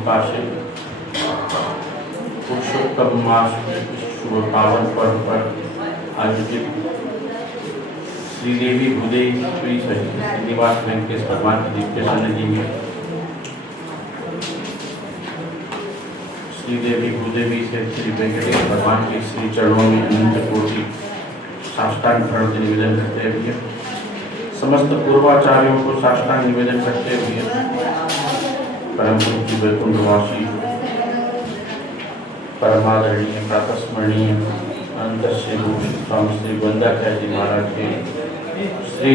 कृपा से पुरुषोत्तम मास में शुभ पावन पर्व पर आयोजित श्रीदेवी भूदेवी सहित श्रीनिवास वेंकटेश भगवान की दिव्य सन्निधि में श्रीदेवी भूदेवी से श्री वेंकटेश भगवान के श्री चरणों में अनंत कोटि साष्टांग प्रणति निवेदन करते हुए समस्त पूर्वाचार्यों को साष्टांग निवेदन करते हुए परम पूज्य वैकुंठवासी परमादरणीय प्रातस्मरणीय अनंत स्वामी श्री गोविंदाचार्य जी महाराज के श्री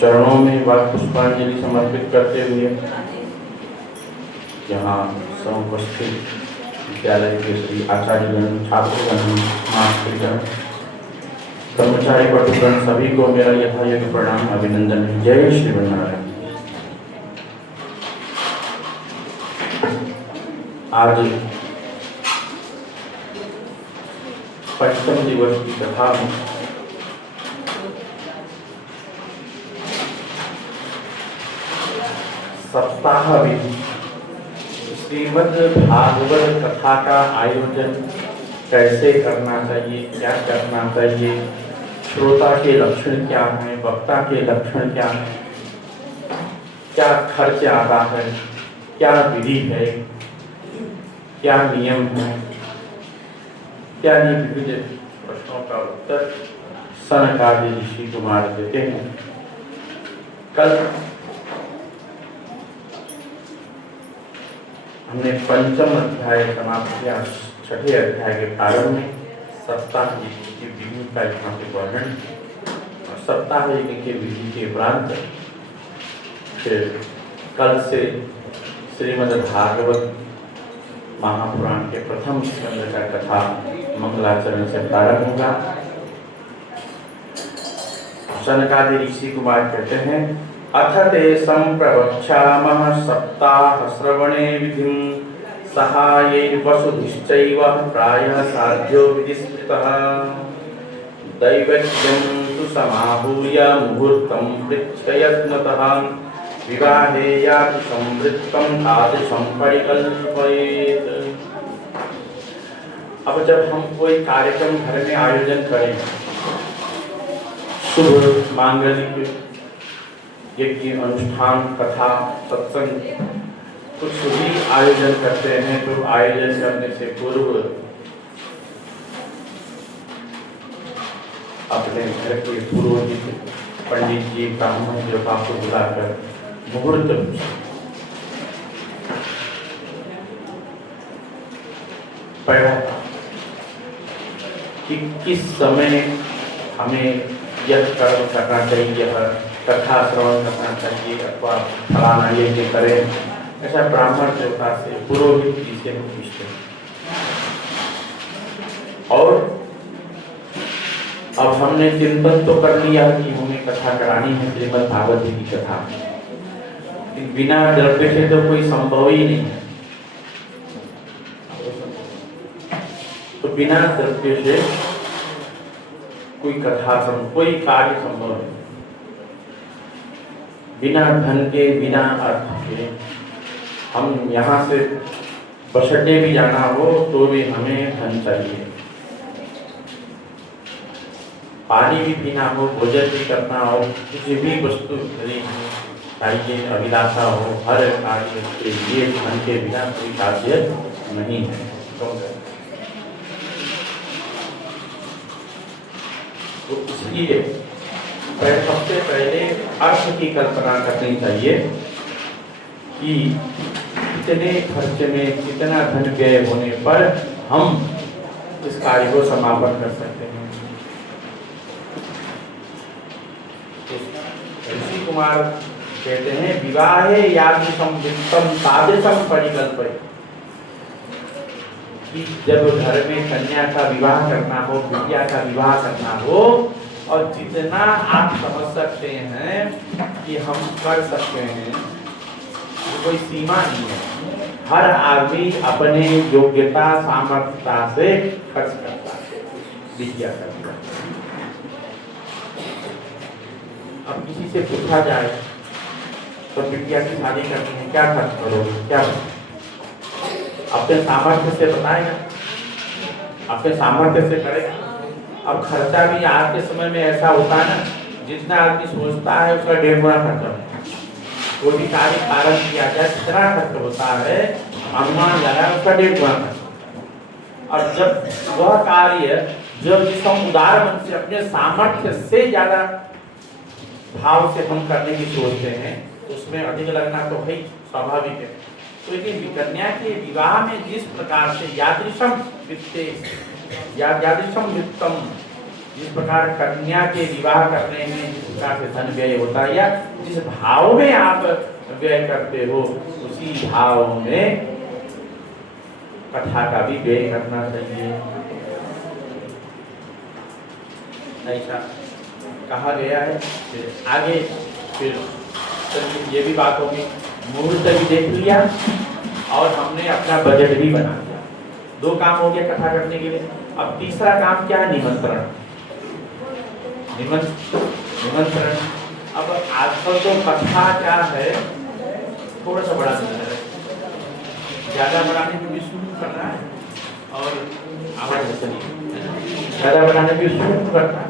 चरणों में वाक पुष्पांजलि समर्पित करते हुए यहाँ समुपस्थित विद्यालय के श्री आचार्यगण, छात्रगण, मातृगण, कर्मचारी पटुगण सभी को मेरा यथायोग्य प्रणाम अभिनंदन। जय श्री नारायण। आज पंचम दिवस की कथा में सप्ताह विधि श्रीमद् भागवत कथा का आयोजन कैसे करना चाहिए, क्या करना चाहिए, श्रोता के लक्षण क्या हैं, वक्ता के लक्षण क्या हैं, क्या खर्च आता है, क्या विधि है, क्या नियम है, इत्यादि विविध प्रश्नों का उत्तर सनकादि ऋषि कुमार देते हैं। कल हमने पंचम अध्याय समाप्त किया। छठे अध्याय के प्रारंभ में सप्ताह यज्ञ की विधि का यहाँ पे वर्णन और सप्ताह यज्ञ के विधि के उपरांत फिर कल से श्रीमद् भागवत महापुराण के प्रथम स्कंद का कथा मंगलाचरण से प्रारंभ होगा। सनकादि ऋषि कुमार कहते हैं, अथ ते संप्रवक्ष्यामः सप्ताह श्रवणे विधिं सहायेन वसुभिश्चैव प्रायः साध्यो विधिस्मृतः दैवज्ञं तु समाहूय मुहूर्तं पृच्छयत्नतः विवाहे याति संवृत्तं तादृशं परिकल्पयेत्। अब जब हम कोई कार्यक्रम घर में आयोजन करें, शुभ मांगलिक यज्ञ, अनुष्ठान, कथा, सत्संग कुछ भी आयोजन करते हैं तो आयोजन करने से पूर्व अपने घर के पुरोहित, पंडित जी, ब्राह्मण देवता को बुलाकर मुहूर्त पढ़ा कि किस समय हमें यह कर्म करना चाहिए, यह कथा श्रवण करना चाहिए अथवा फलाना यज्ञ करें। ऐसा ब्राह्मण देवता से, पुरोहित जी से पूछते हैं। और अब हमने चिंतन तो कर लिया कि हमें कथा करानी है श्रीमद् भागवत जी की कथा, बिना द्रव्य से तो कोई संभव ही नहीं है। तो बिना द्रव्य से कोई कथा कोई कार्य संभव नहीं। बिना धन के, बिना अर्थ के हम यहाँ से बसड्डे भी जाना हो तो भी हमें धन चाहिए, पानी भी पीना हो, भोजन भी करना हो, किसी भी वस्तु चाहिए, अभिलाषा हो, हर कार्य के लिए धन के बिना कोई कार्य नहीं है। तो इसलिए सबसे पहले अर्थ की कल्पना करनी चाहिए कि कितने खर्च में, कितना धन व्यय होने पर हम इस कार्य को समापन कर सकते हैं। ऋषि कुमार कहते हैं, विवाहे यादि संवित्तम तादृशं परिकल्पय, कि जब घर में कन्या का विवाह करना हो, बिटिया का विवाह करना हो, और जितना आप समझ सकते हैं कि हम कर सकते हैं, कोई सीमा नहीं है। हर आदमी अपने योग्यता सामर्थ्यता से खर्च करता है बिटिया का। अब किसी से पूछा जाए तो बिटिया की शादी करनी है, क्या खर्च करोगे, क्या अपने सामर्थ्य से बताएगा, अपने सामर्थ्य से करेगा। अब खर्चा भी आज के समय में ऐसा होता है ना, जितना आदमी सोचता है उसका 1.5 गुना खर्चा होता है। कोई भी कार्य कारण किया जाए कितना खर्च होता है, अनुमान लगाया उसका 1.5 गुना खर्च। और जब वह कार्य जब जिसको हम उदार मन से अपने सामर्थ्य से ज्यादा भाव से हम करने की सोचते हैं, उसमें अधिक लगना तो है स्वाभाविक है। तो लेकिन कन्या के विवाह में जिस प्रकार से यादृशम वित्ते यादृशम वित्तम, जिस प्रकार कन्या के विवाह करने में जिस प्रकार से धन व्यय होता है, या जिस भाव में आप व्यय करते हो उसी भाव में कथा का भी व्यय करना चाहिए। ऐसा कहा गया है। फिर आगे फिर ये भी बात होगी, मुहूर्त भी देख लिया और हमने अपना बजट भी बना लिया। 2 काम हो गया कथा करने के लिए। अब तीसरा काम क्या है? निमंत्रण। निमंत्रण। अब आजकल तो कथा क्या है, थोड़ा सा बड़ा है, ज्यादा बढ़ाने की भी शुरू करना है और आवाज चली ज्यादा बढ़ाने की शुरू करना है।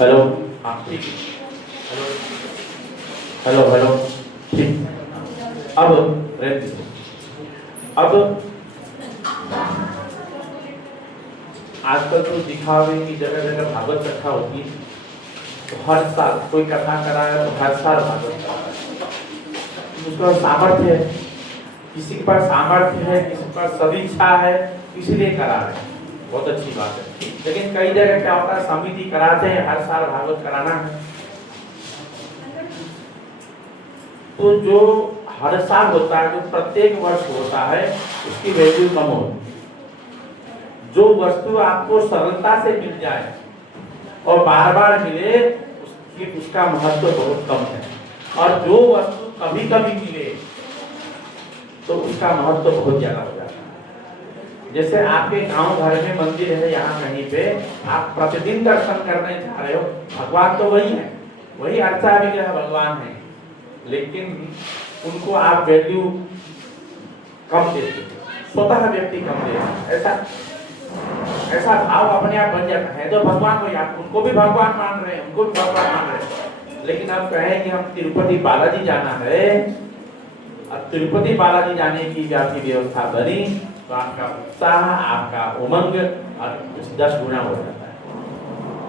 हेलो, हाँ ठीक, हेलो हेलो ठीक। अब आजकल तो दिखावे की जगह जगह भागवत कथा होती है, तो हर साल कोई कथा कराया तो हर साल भागवत कथा, उसका सामर्थ्य है, किसी के पास सामर्थ्य है, किसी के पास सदिच्छा है, इसीलिए करा रहे हैं, बहुत अच्छी बात है। लेकिन कई जगह क्या होता है, समिति कराते हैं हर साल भागवत कराना है, तो जो हर साल होता है, जो प्रत्येक वर्ष होता है, उसकी वैल्यू कम होती है। जो वस्तु आपको सरलता से मिल जाए और बार बार मिले, उसका महत्व बहुत कम है। और जो वस्तु कभी कभी मिले तो उसका महत्व बहुत ज्यादा हो जाता है। जैसे आपके गांव घर में मंदिर है, यहाँ कहीं पे आप प्रतिदिन दर्शन करने जा रहे हो, भगवान तो वही है, वही अर्चा विग्रह भगवान है, लेकिन उनको आप वैल्यू कम देते, स्वतः व्यक्ति कम देते, ऐसा भाव अपने आप बन जाता है। तो भगवान को आप उनको भी भगवान मान रहे हैं, उनको भी भगवान मान रहे हैं, लेकिन आप कहें कि हम तिरुपति बालाजी जाना है, अब तिरुपति बालाजी जाने की आपकी व्यवस्था बनी, तो आपका उत्साह, आपका उमंग और 10 गुना हो जाता है।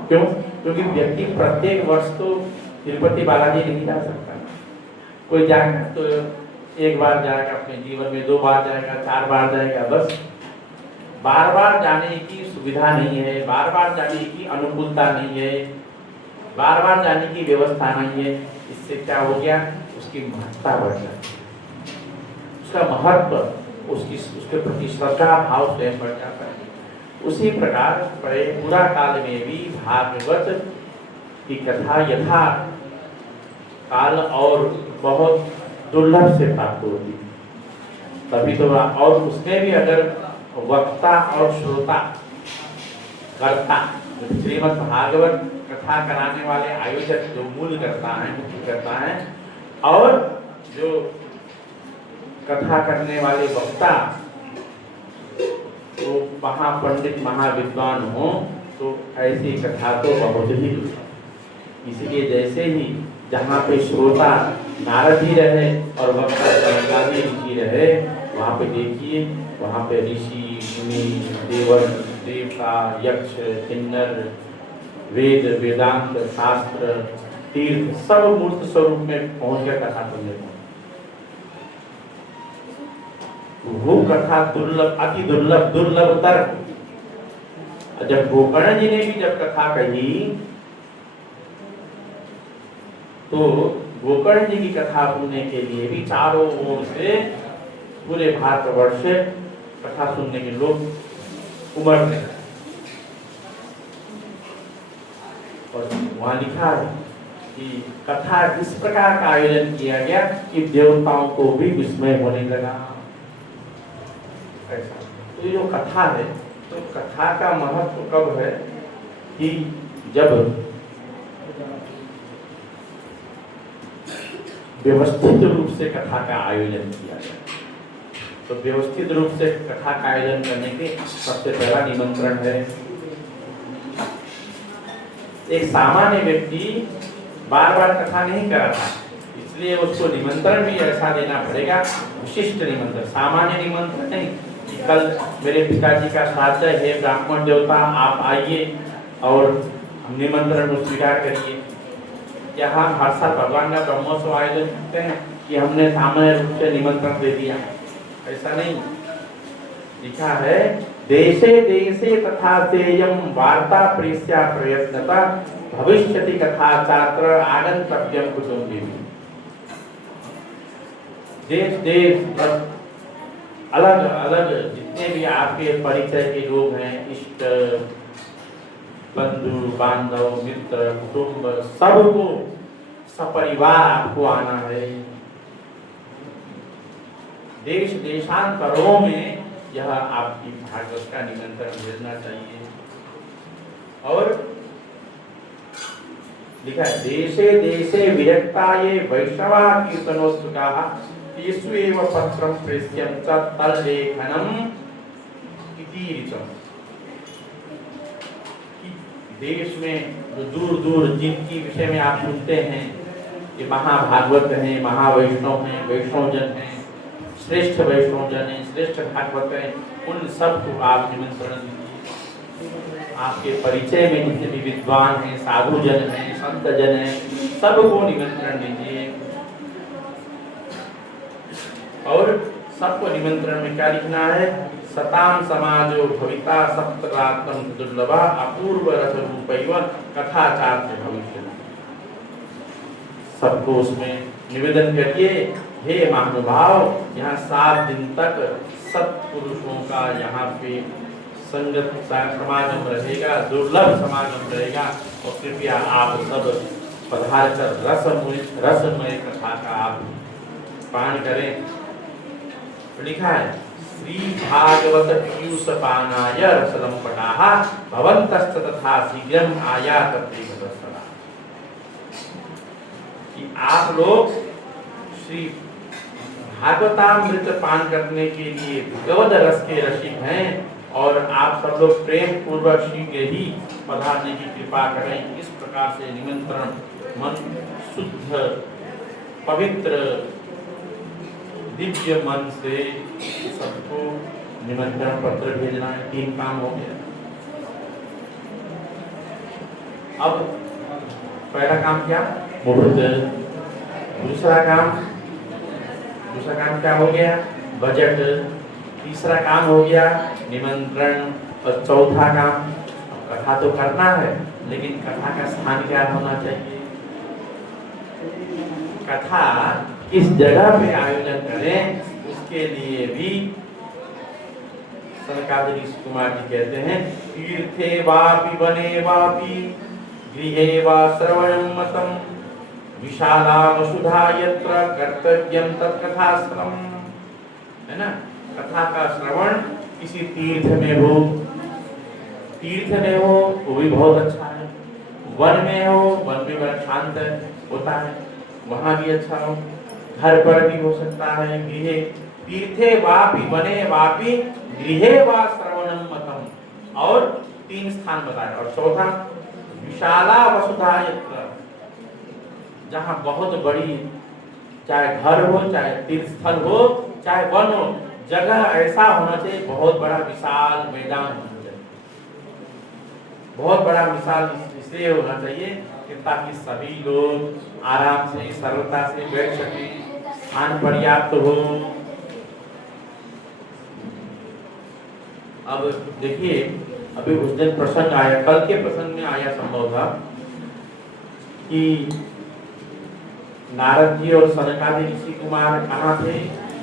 क्यों? क्योंकि व्यक्ति प्रत्येक वर्ष तो तिरुपति बालाजी नहीं जा सकता। कोई जाएगा तो एक बार जाएगा अपने जीवन में, 2 बार जाएगा, 4 बार जाएगा, बस। बार बार जाने की सुविधा नहीं है, बार बार जाने की अनुकूलता नहीं है, बार बार जाने की व्यवस्था नहीं है। इससे क्या हो गया, उसकी महत्ता बढ़ जाती है, उसका महत्व, उसके प्रति श्रद्धा भाव स्वयं बढ़ जाता है। उसी प्रकार पूरा काल में भी भागवत की कथा यथा काल और बहुत दुर्लभ से प्राप्त होती, तभी तो। और उसमें भी अगर वक्ता और श्रोता कर्ता, श्रीमद् भागवत कथा कराने वाले आयोजक जो मूल करता है, मुख्य करता है, और जो कथा करने वाले वक्ता तो महापंडित महाविद्वान हो, तो ऐसी कथा तो बहुत ही दुर्लभ। इसलिए जैसे ही जहाँ पे श्रोता नारद ही रहे और वक्ता सनकादि ऋषि रहे, वहाँ पे देखिए, वहाँ पे ऋषि मुनि देवर देवता यक्ष किन्नर वेद वेदांत शास्त्र तीर्थ सब मूर्त स्वरूप में पहुँच कर कथा सुनने को। वो कथा दुर्लभ, अति दुर्लभ, दुर्लभतर। जब गोकर्ण जी ने भी जब कथा कही, तो गोकर्ण जी की कथा सुनने के लिए भी चारों ओर से पूरे भारतवर्ष से कथा सुनने के लोग उमड़ने लगे। और वहां लिखा है कि कथा इस प्रकार का आयोजन किया गया कि देवताओं को भी विस्मय होने लगा। ऐसा तो ये जो कथा है, तो कथा का महत्व कब है कि जब व्यवस्थित रूप से कथा का आयोजन किया जाए। तो व्यवस्थित रूप से कथा का आयोजन करने के सबसे पहला निमंत्रण है। एक सामान्य व्यक्ति बार बार कथा नहीं कराता, इसलिए उसको निमंत्रण भी ऐसा देना पड़ेगा, विशिष्ट निमंत्रण, सामान्य निमंत्रण नहीं कि कल मेरे पिताजी का श्राद्ध है, ब्राह्मण देवता आप आइए और निमंत्रण को स्वीकार करिए। या हम हर साल भगवान का ब्रह्मोत्सव आयोजन करते हैं कि हमने सामान्य रूप से निमंत्रण दे दिया, ऐसा नहीं। लिखा है देशे देशे तथा सेयं वार्ता प्रेष्या प्रयत्नता भविष्यति कथा छात्र आगंतव्यम कुटुंबी। देश देश अलग अलग जितने भी आपके परिचय के लोग हैं, इष्ट बंधु बांधव मित्र कुटुंब, सबको सपरिवार आपको आना है। देश देशांतरों में यह आपकी भागवत का निमंत्रण भेजना चाहिए। और लिखा है देशे देशे विरक्ताये वैष्णवा कीर्तनोत्सुकाः तेषु एव पत्रं प्रेष्यं च तल्लेखनम् इति ऋचं। देश में जो दूर दूर जिनकी विषय में आप सुनते हैं कि महाभागवत हैं, महावैष्णव हैं, वैष्णवजन हैं, श्रेष्ठ वैष्णवजन हैं, श्रेष्ठ भागवत हैं, उन सबको आप निमंत्रण दीजिए। आपके परिचय में जितने भी विद्वान हैं, साधुजन हैं, संतजन हैं, सबको निमंत्रण दीजिए। और सबको निमंत्रण में क्या लिखना है? सताम समाजो भविता सप्तरात्रं दुर्लभा अपूर्व रस रूपैव कथाचार्य भविष्य। सबको उसमें निवेदन करिए, हे महानुभाव, यहाँ 7 दिन तक सत्पुरुषों का यहाँ पे संगत समागम रहेगा, दुर्लभ समागम रहेगा, और कृपया आप सब पधार कर रसमय कथा का आप पान करें। लिखा है श्री भागवत पीयूष पानाय रसलंपटाः भवन्तश्च तथा शीघ्रं आयात प्रेमरसना। कि आप लोग श्री भागवतामृत पान करने के लिए भगवद रस के रसिक हैं, और आप सब लोग प्रेम पूर्वक शीघ्र ही पधारने की कृपा करें। इस प्रकार से निमंत्रण मन शुद्ध पवित्र दिव्य मन से सबको निमंत्रण पत्र भेजना है। 3 काम हो गया। अब पहला काम क्या? मुहूर्त। दूसरा काम क्या हो गया? बजट। तीसरा काम हो गया निमंत्रण। और चौथा काम, कथा तो करना है, लेकिन कथा का स्थान क्या होना चाहिए? कथा किस जगह पे आयोजन करें, उसके लिए भी सनकादिक कुमार जी कहते हैं तीर्थे वापि वने वापि गृहे वा श्रवणं मतम् विशाला वसुधा यत्र कर्तव्यं तत्कथाश्रम। है ना? कथा का श्रवण किसी तीर्थ में हो, वो भी बहुत अच्छा है। वन में हो, वन भी बड़ा शांत होता है, वहां भी अच्छा हो। घर पर भी हो सकता है। गृहे तीर्थे वापि वने वापि गृहे वा श्रवणं मतम्। और 3 स्थान बताए। और चौथा विशाला वसुधा यत्र, जहाँ बहुत बड़ी, चाहे घर हो, चाहे तीर्थस्थल हो, चाहे वन हो, जगह ऐसा होना चाहिए, बहुत बड़ा विशाल मैदान होना चाहिए। बहुत बड़ा विशाल इसलिए होना चाहिए कि ताकि सभी लोग आराम से सरलता से बैठ सके, स्थान पर्याप्त हो। अब देखिए, अभी उस दिन प्रसंग आया, कल के प्रसंग में आया संभव था कि नारद जी और सनकादिक ऋषि कुमार कहाँ थे?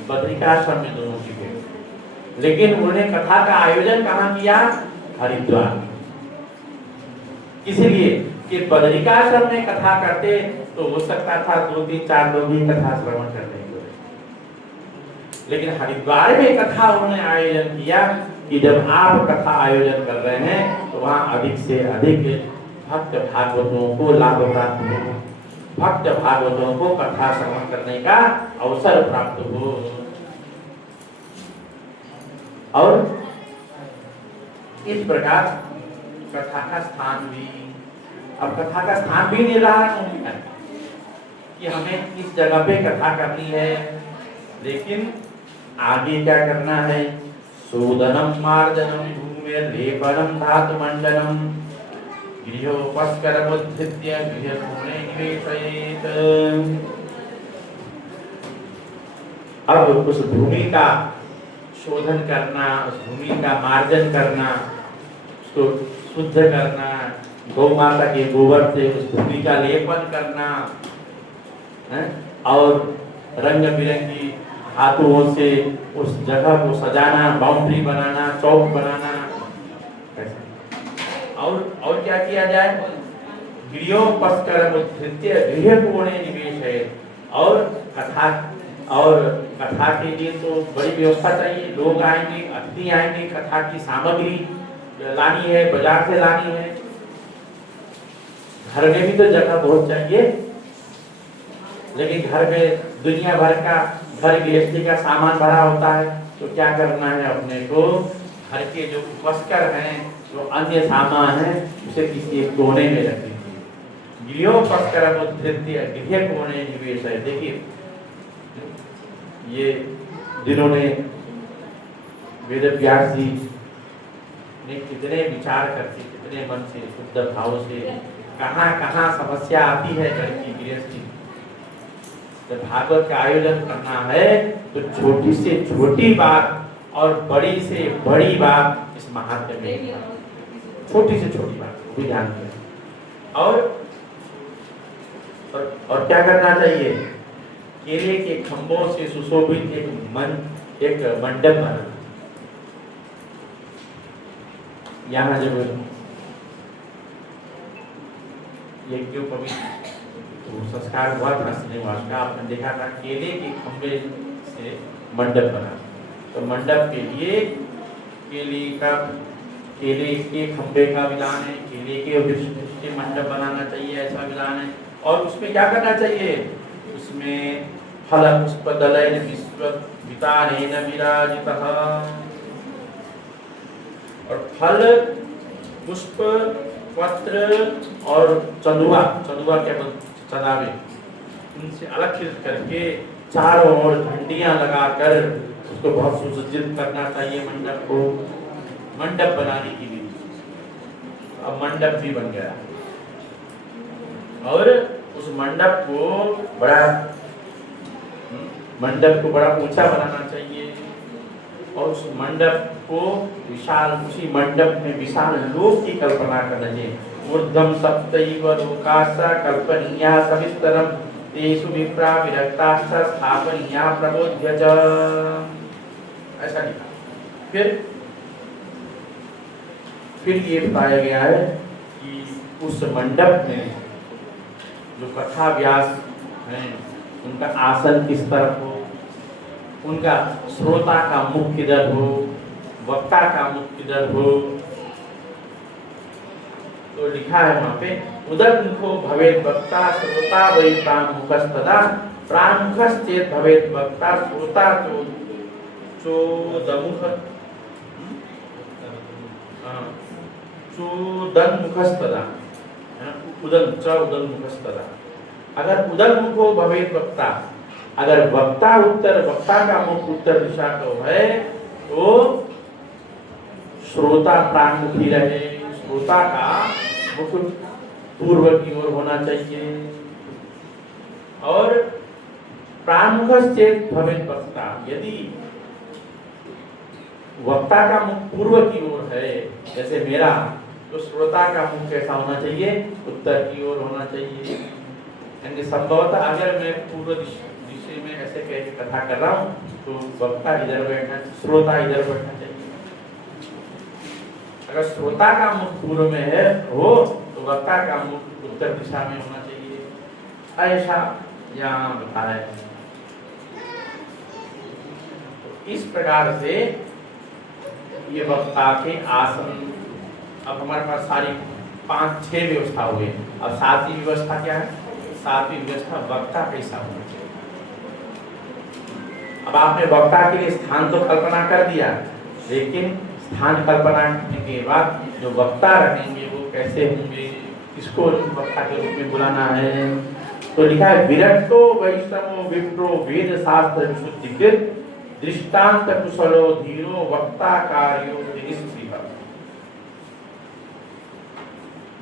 बद्रिकाश्रम में दोनों जी थे। लेकिन उन्होंने कथा का आयोजन कहाँ किया? हरिद्वार में। इसलिए कि बद्रिकाश्रम में कथा करते तो हो सकता था 2, 3, 4 लोग ही कथा श्रवण करने को, लेकिन हरिद्वार में कथा उन्होंने आयोजन किया कि जब आप कथा आयोजन कर रहे हैं तो वहाँ अधिक से अधिक भक्त भागवतों को लाभ प्राप्त हो। भक्त भागवतों को कथा श्रवण करने का अवसर प्राप्त हो। और इस प्रकार कथा का स्थान भी, अब कथा का स्थान भी निर्धारण है कि हमें इस जगह पे कथा करनी है, लेकिन आगे क्या करना है? शोधनम मार्जनम भूमि लेपनम धातु मंडलम गृहोपस्करमुद्धृत्य गृहकोणे निवेशयेत्। अब उस भूमि का शोधन करना, उस भूमि का मार्जन करना, उसको शुद्ध करना, गौ माता के गोबर से उस भूमि का लेपन करना है, और रंग बिरंगी धातुओं से उस जगह को सजाना, बाउंड्री बनाना, चौक बनाना। और क्या किया जाए? गृहोपस्करमुद्धृत्य गृहकोणे निवेशयेत्। और कथा के लिए तो बड़ी व्यवस्था चाहिए। लोग आएंगे, अतिथि आएंगे, कथा की सामग्री लानी है, बाजार से लानी है। घर में भी तो जगह बहुत चाहिए, लेकिन घर में दुनिया भर का घर गृहस्थी का सामान भरा होता है, तो क्या करना है? अपने को घर के जो उपस्कर हैं, जो अन्य सामान है, उसे किसी एक कोने में रख दीजिए। गृहोपस्करमुद्धृत्य गृहकोणे निवेशयेत्। देखिए, ये जिन्होंने वेदव्यास जी ने कितने विचार करके, कितने मन से, शुद्ध भाव से, कहाँ समस्या आती है घर की गृहस्थी। जब भागवत का आयोजन करना है तो छोटी से छोटी बात और बड़ी से बड़ी बात इस महात्म्य में, छोटी से छोटी बात भी ध्यान दें। और क्या करना चाहिए? केले के खंभों से सुशोभित एक मंडप बना। यहाँ जब यज्ञोपवीत तो संस्कार हुआ था श्रीनिवास का, आपने देखा था केले के खंभे से मंडप बना। तो मंडप के लिए केले के खंभे का विधान है, केले के वृक्ष से मंडप बनाना चाहिए, ऐसा विधान है। और उसमें क्या करना चाहिए? उसमें फल पुष्प दलैन वितानेन विराजितः। और फल पुष्प पत्र और चंदुआ क्या बोलते, चनावे, उनसे अलक्षित करके चारों ओर झंडियां लगाकर उसको बहुत सुसज्जित करना चाहिए मंडप को। मंडप बनाने की विधि, अब मंडप भी बन गया। और उस मंडप को बड़ा ऊंचा बनाना चाहिए। और उस मंडप को विशाल, उसी मंडप में विशाल लोक की कल्पना करना चाहिए। ऊर्ध्वं सप्तैव लोकाः कल्पनीयाः सविस्तरं तेषु विप्रा विरक्ताश्च स्थापनीयाः प्रबोध्य च, ऐसा लिखा। फिर ये बताया गया है कि उस मंडप में जो कथा व्यास हैं, उनका आसन किस तरफ हो, उनका श्रोता का मुख किधर हो, वक्ता का मुख किधर हो। तो लिखा है वहां पे, उदरमुखो भवेत् वक्ता श्रोता वै प्राणमुखस्तदा, प्राणमुखश्चेत् भवेत् वक्ता श्रोता चोदमुख चोदन्मुखस्तदा, उदन्मुखस्तदा। अगर उदन्मुखो भवेत् वक्ता, अगर वक्ता का मुख उत्तर दिशा को है, तो श्रोता प्राणमुखी रहे। श्रोता का मुख पूर्व की ओर होना चाहिए। और प्राणमुखश्चेत् भवेत् वक्ता, यदि वक्ता का मुख पूर्व की ओर है, जैसे मेरा, तो श्रोता का मुख कैसा होना चाहिए? उत्तर की ओर होना चाहिए। यानी संभवतः अगर मैं पूर्व दिशा में ऐसे कह के कथा कर रहा हूँ, तो वक्ता इधर बैठना, श्रोता इधर बैठना चाहिए। अगर श्रोता का मुख पूर्व में हो, तो वक्ता का मुख उत्तर दिशा में होना चाहिए, ऐसा यहाँ बताया है। तो इस प्रकार से ये वक्ता के आसन, अब हमारे पास सारी 5-6 व्यवस्था हुई। अब 7वीं व्यवस्था क्या है? सातवीं व्यवस्था वक्ता कैसा होना चाहिए। अब आपने वक्ता के लिए स्थान तो कल्पना कर दिया, लेकिन स्थान कल्पना करने के बाद जो वक्ता रहेंगे वो कैसे होंगे, इसको वक्ता के रूप में बुलाना है। तो लिखा है विरक्तो वैष्णवो विप्रो वेद शास्त्र विशुद्धिकृत दृष्टांत कुशलो धीरो वक्ता कार्यो निष्प्रिय।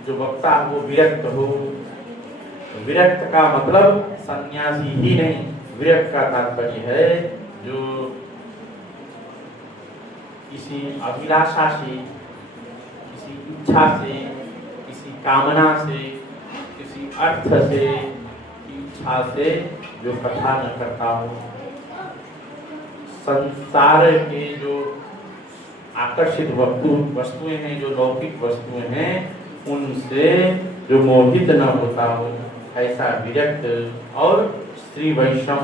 जो वक्ता वो विरक्त हो। विरक्त का मतलब सन्यासी ही नहीं, विरक्त का तात्पर्य है जो किसी अभिलाषा से, किसी इच्छा से, किसी कामना से, किसी अर्थ से, इच्छा से जो कथा न करता हो। संसार के जो आकर्षित वस्तुएं हैं, जो लौकिक वस्तुएं हैं, उनसे जो मोहित न होता हो, ऐसा विरक्त और श्री वैष्णव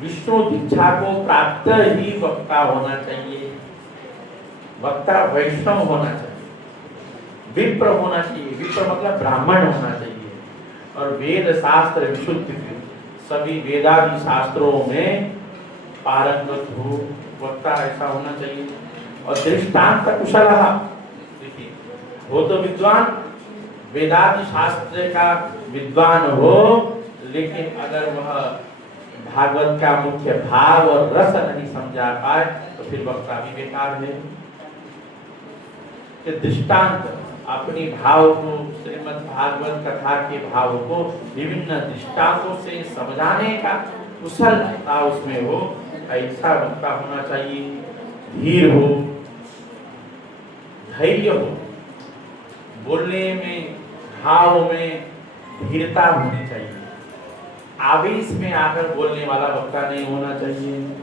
विष्णु दीक्षा को प्राप्त ही वक्ता होना चाहिए। वक्ता वैष्णव होना चाहिए, विप्र होना चाहिए। विप्र मतलब ब्राह्मण होना चाहिए और वेद शास्त्र विशुद्ध, सभी वेदादि शास्त्रों में पारंगत हो, वक्ता ऐसा होना चाहिए। और दृष्टांत कुशल, देखिए वो तो विद्वान, वेदादि शास्त्र का विद्वान हो, लेकिन अगर वह भागवत का मुख्य भाव और रस नहीं समझा पाए तो फिर वक्ता भी बेकार है। कि दृष्टांत अपनी भाव को, श्रीमद् भागवत कथा के भाव को विभिन्न दृष्टांतों से समझाने का कुशलता उसमें हो, ऐसा वक्ता होना चाहिए। धीर हो, धैर्य हो, बोलने में, भाव में धीरता होनी चाहिए। आवेश में आकर बोलने वाला वक्ता नहीं होना चाहिए।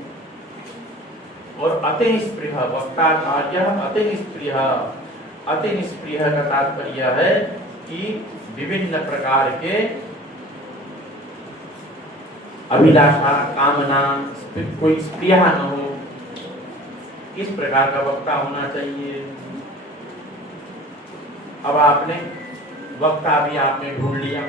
और अति निष्प्रिय वक्ता कार्य, अति निष्प्रिय, अति निष्प्रिय का तात्पर्य है कि विभिन्न प्रकार के अभिलाषा, कामना, कोई स्प्रिया न हो, इस प्रकार का वक्ता होना चाहिए। अब आपने वक्ता भी आपने ढूंढ लिया।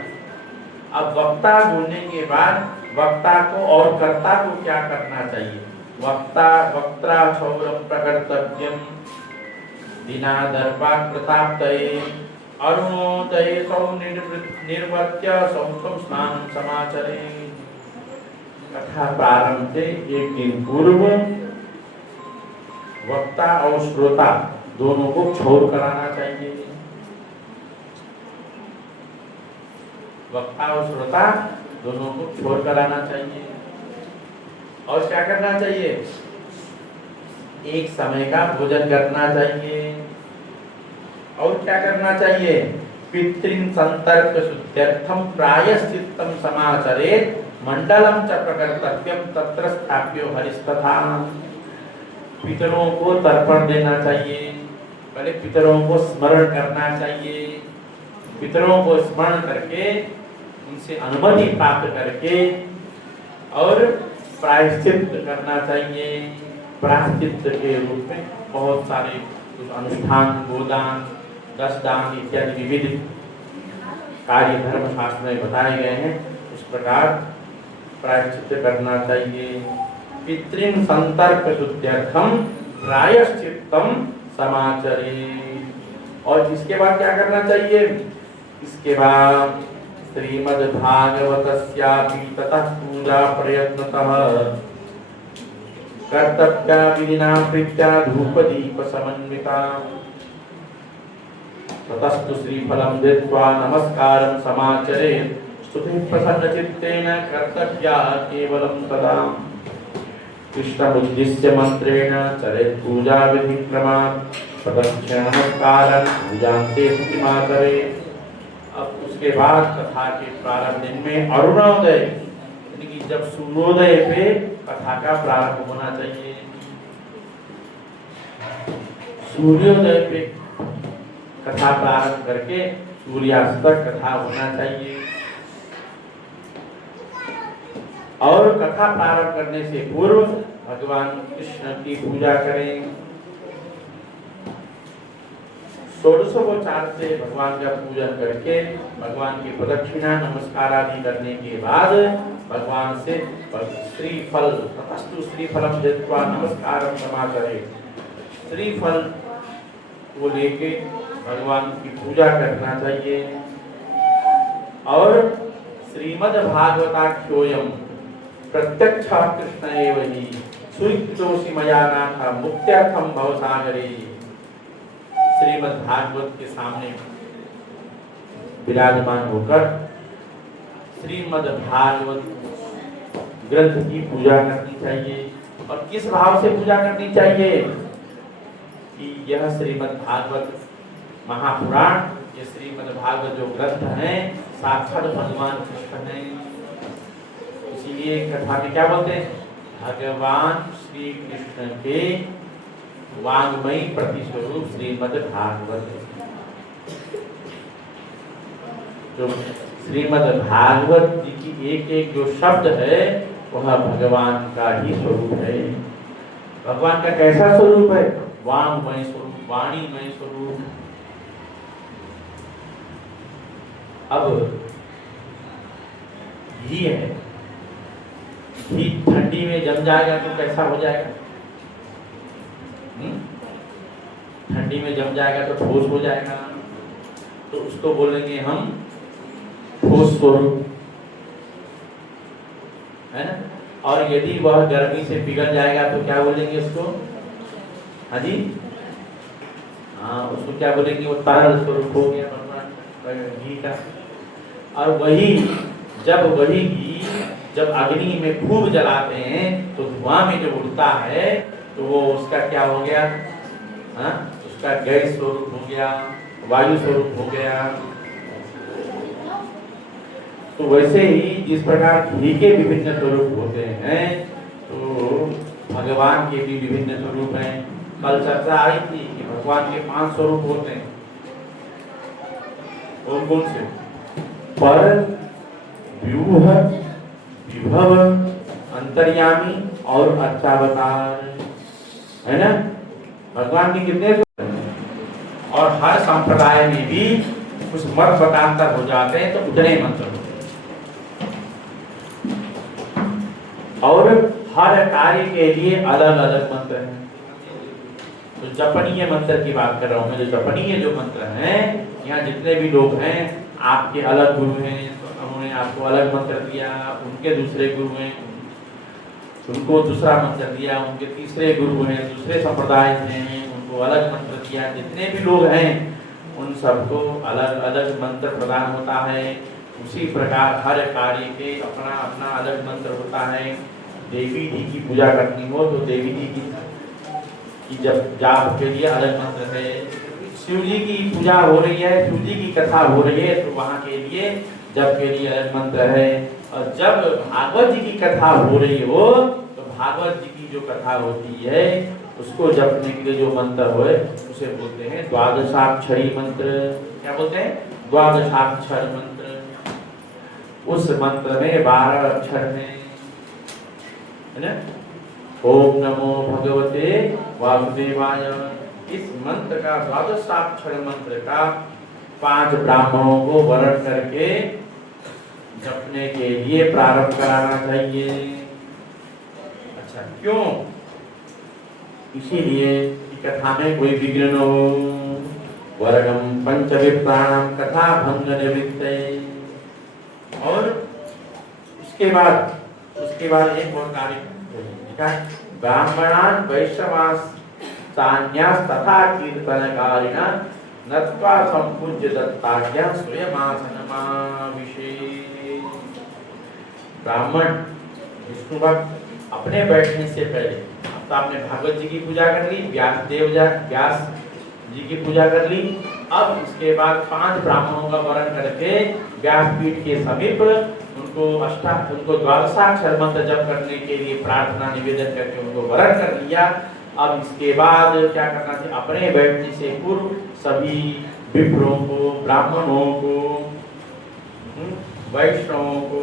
अब वक्ता ढूंढने के बाद वक्ता को और कर्ता को क्या करना चाहिए। वक्ता वक्त्रा क्षौर प्रकर्तव्यम दिनादर्वाक् प्रताप्तये अरुणोदये सौ निर्वर्त्य सौसम स्नान समाचरे। कथा प्रारंभ से एक दिन पूर्व वक्ता और श्रोता दोनों को क्षौर कराना चाहिए। वक्ता और श्रोता दोनों को क्षौर कराना चाहिए। और क्या करना चाहिए, एक समय का भोजन करना चाहिए। और क्या करना चाहिए, पितृन संतर्क शुद्ध्यर्थम प्रायश्चित्तम समाचरेत् मंडलम च प्रकर्तव्यम तत्र स्थाप्यो हरिस्तथा। पितरों को तर्पण देना चाहिए, पहले पितरों को स्मरण करना चाहिए। पितरों को स्मरण करके उनसे अनुमति प्राप्त करके और प्रायश्चित करना चाहिए। प्रायश्चित के रूप में बहुत सारे अनुष्ठान, गोदान, दस दान इत्यादि विविध कार्य धर्म शास्त्र में बताए गए हैं। उस प्रकार प्रायश्चित करना चाहिए। पितृन संतर्क शुद्ध्यर्थम प्रायश्चित्तम समाचरे। और इसके बाद क्या करना चाहिए, इसके बाद श्रीमद् भागवतस्यापि ततः पूजा प्रयत्नतः कर्तव्या विधिना प्रीत्या धूपदीप समन्विता ततस्तु श्रीफलं दत्त्वा नमस्कारं समाचरेत् स्तुतिं प्रसन्नचित्तेन कर्तव्या केवलं तदा कृष्णमुद्दिश्य मंत्रेण चरेत् पूजा विधिक्रमात् प्रदक्षिण नमस्कारं पूजान्ते स्तुतिमाचरे। अब उसके बाद कथा के प्रारंभ दिन में अरुणोदय, यानी कि जब सूर्योदय पे कथा का प्रारंभ होना चाहिए। सूर्योदय पे कथा प्रारंभ करके सूर्यास्त तक कथा होना चाहिए। और कथा प्रारंभ करने से पूर्व भगवान कृष्ण की पूजा करें। षोडशोपचार से भगवान का पूजन करके भगवान की प्रदक्षिणा नमस्कार आदि करने के बाद भगवान से श्रीफल तपस्तु श्रीफलम दत्वा नमस्कारम समाचरे, श्रीफल को लेके भगवान की पूजा करना चाहिए। और श्रीमद् भागवताख्योयम प्रत्यक्ष कृष्ण एव हि सुइतोषि मया नाथ मुक्त्यर्थम भवसागरे। श्रीमद् भागवत के सामने विराजमान होकर श्रीमद् भागवत ग्रंथ की पूजा करनी चाहिए। और किस भाव से पूजा करनी चाहिए कि यह श्रीमद् भागवत महापुराण, ये श्रीमद् भागवत जो ग्रंथ है साक्षात भगवान कृष्ण है। इसीलिए कथा में क्या बोलते हैं, भगवान श्री कृष्ण के वांग्मयी प्रतिस्वरूप श्रीमद् भागवत। जो श्रीमद् भागवत जी की एक एक जो शब्द है वह भगवान का ही स्वरूप है। भगवान का कैसा स्वरूप है, वांग्मय स्वरूप, वाणीमय स्वरूप। अब घी है, घी ठंडी में जम जाएगा तो कैसा हो जाएगा, ठंडी में जम जाएगा तो ठोस हो जाएगा, तो उसको बोलेंगे हम ठोस स्वरूप, है ना। और यदि वह गर्मी से पिघल जाएगा तो क्या बोलेंगे उसको, हाँ जी, हाँ उसको क्या बोलेंगे, वो तरल स्वरूप हो गया भगवान घी का। और वही घी जब अग्नि में खूब जलाते हैं तो धुआं में जो उड़ता है तो वो उसका क्या हो गया, हाँ उसका गैस स्वरूप हो गया, वायु स्वरूप हो गया। तो वैसे ही जिस प्रकार घी के विभिन्न स्वरूप होते हैं तो भगवान के भी विभिन्न स्वरूप हैं। कल चर्चा आई थी कि भगवान के 5 स्वरूप होते हैं। कौन कौन से, पर, व्यूह, विभव, अंतर्यामी और अर्चावतार, है ना। भगवान के कितने स्वरूप हैं, और हर संप्रदाय में भी कुछ मत मतांतर हो जाते हैं तो उतने मंत्र होते हैं। और हर कार्य के लिए अलग अलग मंत्र हैं। तो जपनीय मंत्र की बात कर रहा हूँ मैं, जो जपनीय जो मंत्र हैं, यहाँ जितने भी लोग हैं आपके अलग गुरु हैं, तो उन्होंने आपको अलग मंत्र दिया, उनके दूसरे गुरु हैं उनको दूसरा मंत्र दिया, उनके तीसरे गुरु हैं दूसरे संप्रदाय हैं उनको अलग मंत्र दिया। जितने भी लोग हैं उन सबको अलग अलग मंत्र प्रदान होता है। उसी प्रकार हर कार्य के अपना अपना अलग मंत्र होता है। देवी जी की पूजा करनी हो तो देवी जी की जब जाप के लिए अलग मंत्र है। शिव जी की पूजा हो रही है, शिव जी की कथा हो रही है तो वहाँ के लिए जप के लिए अलग मंत्र है। और जब भागवत जी की कथा हो रही हो तो भागवत जी की जो कथा होती है उसको जपने के लिए जो मंत्र हो उसे बोलते हैं द्वादशाक्षरी मंत्र। क्या बोलते हैं, द्वादशाक्षर मंत्र। उस मंत्र में 12 अक्षर हैं, है ना। ओम नमो भगवते वासुदेवाय, इस मंत्र का द्वादशाक्षर मंत्र का 5 ब्राह्मणों को वर्ण करके जपने के लिए प्रारंभ कराना चाहिए। अच्छा, क्यों? इसीलिए कथा में कोई विघ्न न हो। वर्गम पंचविप्राणाम कथा भंग निवृत्ते। और उसके बाद एक और कार्य ब्राह्मणान वैश्रवास सान्यास तथा कीर्तनकारिणा नत्वा संपूज्य दत्ताज्ञा स्वयमासनमाविशे। ब्राह्मण विष्णु भक्त अपने बैठने से पहले, अब तो आपने भागवत जी की पूजा कर ली, व्यास जी की पूजा कर ली, अब इसके बाद 5 ब्राह्मणों का वर्ण करके व्यासपीठ के समीप उनको द्वादशाक्षर मंत्र जप करने के लिए प्रार्थना निवेदन करके उनको वर्ण कर लिया। अब इसके बाद क्या करना चाहिए, अपने बैठने से पूर्व सभी विप्रों को, ब्राह्मणों को, वैष्णवों को,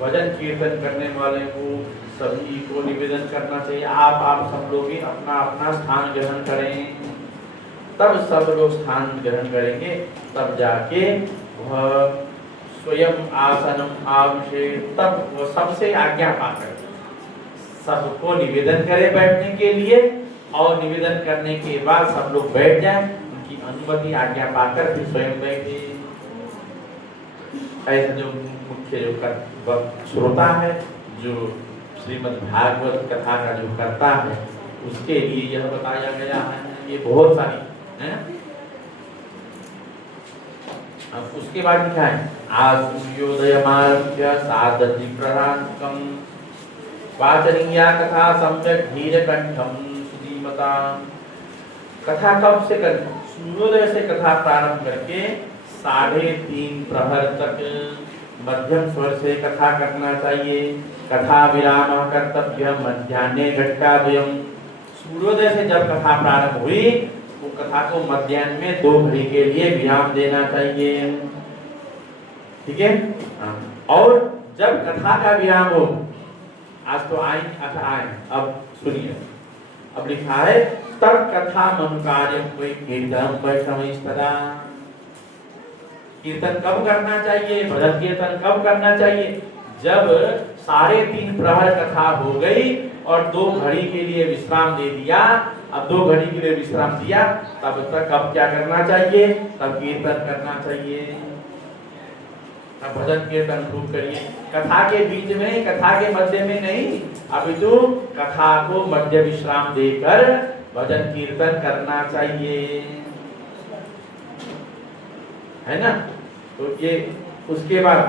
भजन कीर्तन करने वाले को, सभी को निवेदन करना चाहिए आप सब लोग भी अपना अपना स्थान ग्रहण करें। तब सब लोग स्थान ग्रहण करेंगे, तब जाके वह स्वयं आसनम आवशेष, तब वो सबसे आज्ञा पाकर सबको निवेदन करे बैठने के लिए, और निवेदन करने के बाद सब लोग बैठ जाएं, उनकी अनुमति आज्ञा पाकर फिर स्वयं बैठे। ऐसा जो मुख्य जो श्रोता है, जो श्रीमद् भागवत कथा का जो करता है, उसके लिए यह बताया गया है। ये बहुत सारी है ना। अब उसके बाद लिखा है आसूर्योदयमारभ्य सादधिप्रहारकं वाचनीया कथा सम्यक् धीरकण्ठं सुधीमता। कथा कब से कर, सूर्योदय से कथा प्रारंभ करके 3:30 प्रहर तक मध्यम स्वर से कथा करना चाहिए। कथा विराम कर्तव्य मध्याह्ने घटिकाद्वयम्। सूर्योदय से जब कथा प्रारंभ हुई, वो कथा को मध्याह्न में 2 घड़ी के लिए विराम देना चाहिए। ठीक है। और जब कथा का विराम हो, आज तो आए, अच्छा आए, अब सुनिए, अब लिखा है तब कथा मनुकार्य कोई कीर्तन वैष्णवस्तदा। कीर्तन कब करना चाहिए, भजन कीर्तन कब करना चाहिए? जब 3:30 प्रहर कथा हो गई और 2 घड़ी के लिए विश्राम दे दिया। अब 2 घड़ी के लिए विश्राम दिया, तब तक अब क्या करना चाहिए? तब कीर्तन करना चाहिए। अब भजन कीर्तन खूब करिए, कथा के बीच में, कथा के मध्य में नहीं, अभी तो कथा को मध्य विश्राम देकर भजन कीर्तन करना चाहिए, है ना। तो ये उसके बाद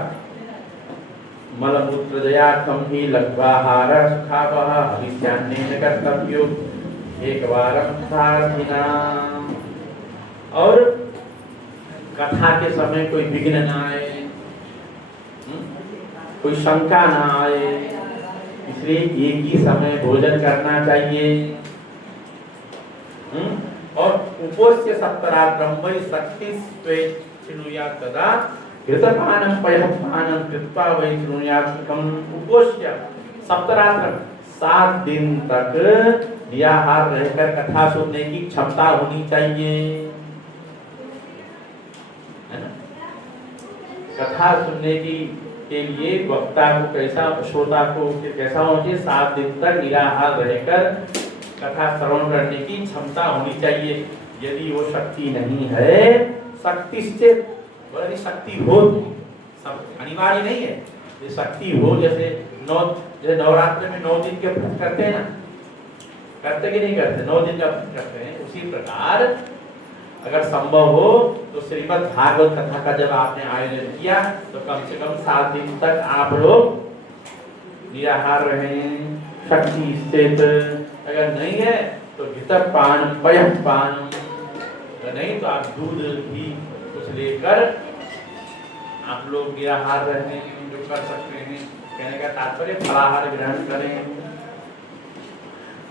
मलमूत्र जयार्थम ही लघ्वाहार सुखावह हविष्यान्नेन कर्तव्यो एकवारं सारथिना। और कथा के समय कोई विघ्न ना आए, कोई शंका ना आए, इसलिए एक ही समय भोजन करना चाहिए। और उपोष्य सप्तरात्रं वै शक्तिस्त्वेच्छृणुयात् तदा घृतपानं पयःपानं कृत्वा वै शृणुयात्कम्। उपोष्य सप्तरात्र 7 दिन तक निराहार रहकर कथा सुनने की क्षमता होनी चाहिए, है ना। कथा सुनने की के लिए वक्ता को कैसा, श्रोता को कैसा होना चाहिए? 7 दिन तक निराहार रहकर कथा श्रवण करने की क्षमता होनी चाहिए। यदि वो शक्ति नहीं है, शक्ति से बड़ी शक्ति हो, सब अनिवार्य नहीं है, ये शक्ति हो, जैसे नवरात्र में 9 दिन के व्रत करते हैं ना, करते कि नहीं करते? 9 दिन का व्रत करते हैं। उसी प्रकार अगर संभव हो तो श्रीमद् भागवत कथा का जब आपने आयोजन किया तो कम से कम 7 दिन तक आप लोग निराहार रहें, शक्ति से। अगर नहीं है तो घृतपान पयःपान, नहीं तो आप दूध घी कुछ लेकर आप लोग निराहार रहें, जो कर सकते हैं। कहने का तात्पर्य फलाहार ग्रहण करें।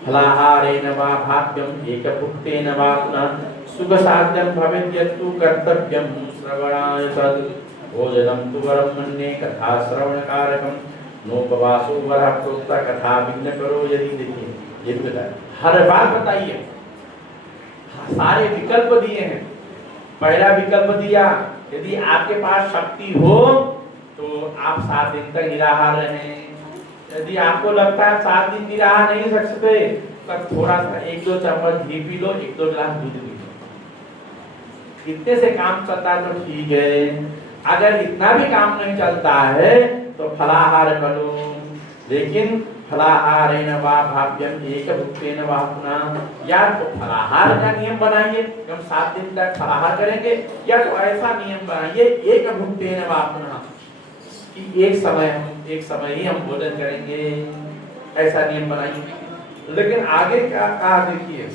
फलाहारेण वा भाव्यम् एकभुक्तेन वा पुनः सुखसाध्यं भवेत् यत्तु कर्तव्यं श्रवणाय तद् भोजनं तु वरं मन्ये कथा श्रवणकारकं नोपवासो वरः प्रोक्ता कथा विघ्न करो यदि। देखिए ये बताइए, हर बात बताइए, सारे विकल्प दिए हैं। पहला विकल्प दिया, यदि आपके पास शक्ति हो तो आप 7 दिन तक निराहार रहें। यदि आपको लगता है 7 दिन निराहार नहीं सकते, तब थोड़ा सा 1-2 चम्मच घी पी लो, 1-2 गिलास दूध पी लो, इतने से काम चलता है तो ठीक है। अगर इतना भी काम नहीं चलता है तो फलाहार करो। लेकिन फलाहारेण वा भाव्यम् एकभुक्तेन वा पुनः, या तो फलाहार का नियम बनाइए कि हम 7 दिन तक फलाहार करेंगे, या तो ऐसा नियम बनाइए एकभुक्तेन वा पुनः कि एक समय ही हम भोजन करेंगे, ऐसा नियम बनाइए। लेकिन आगे क्या कहा देखिए,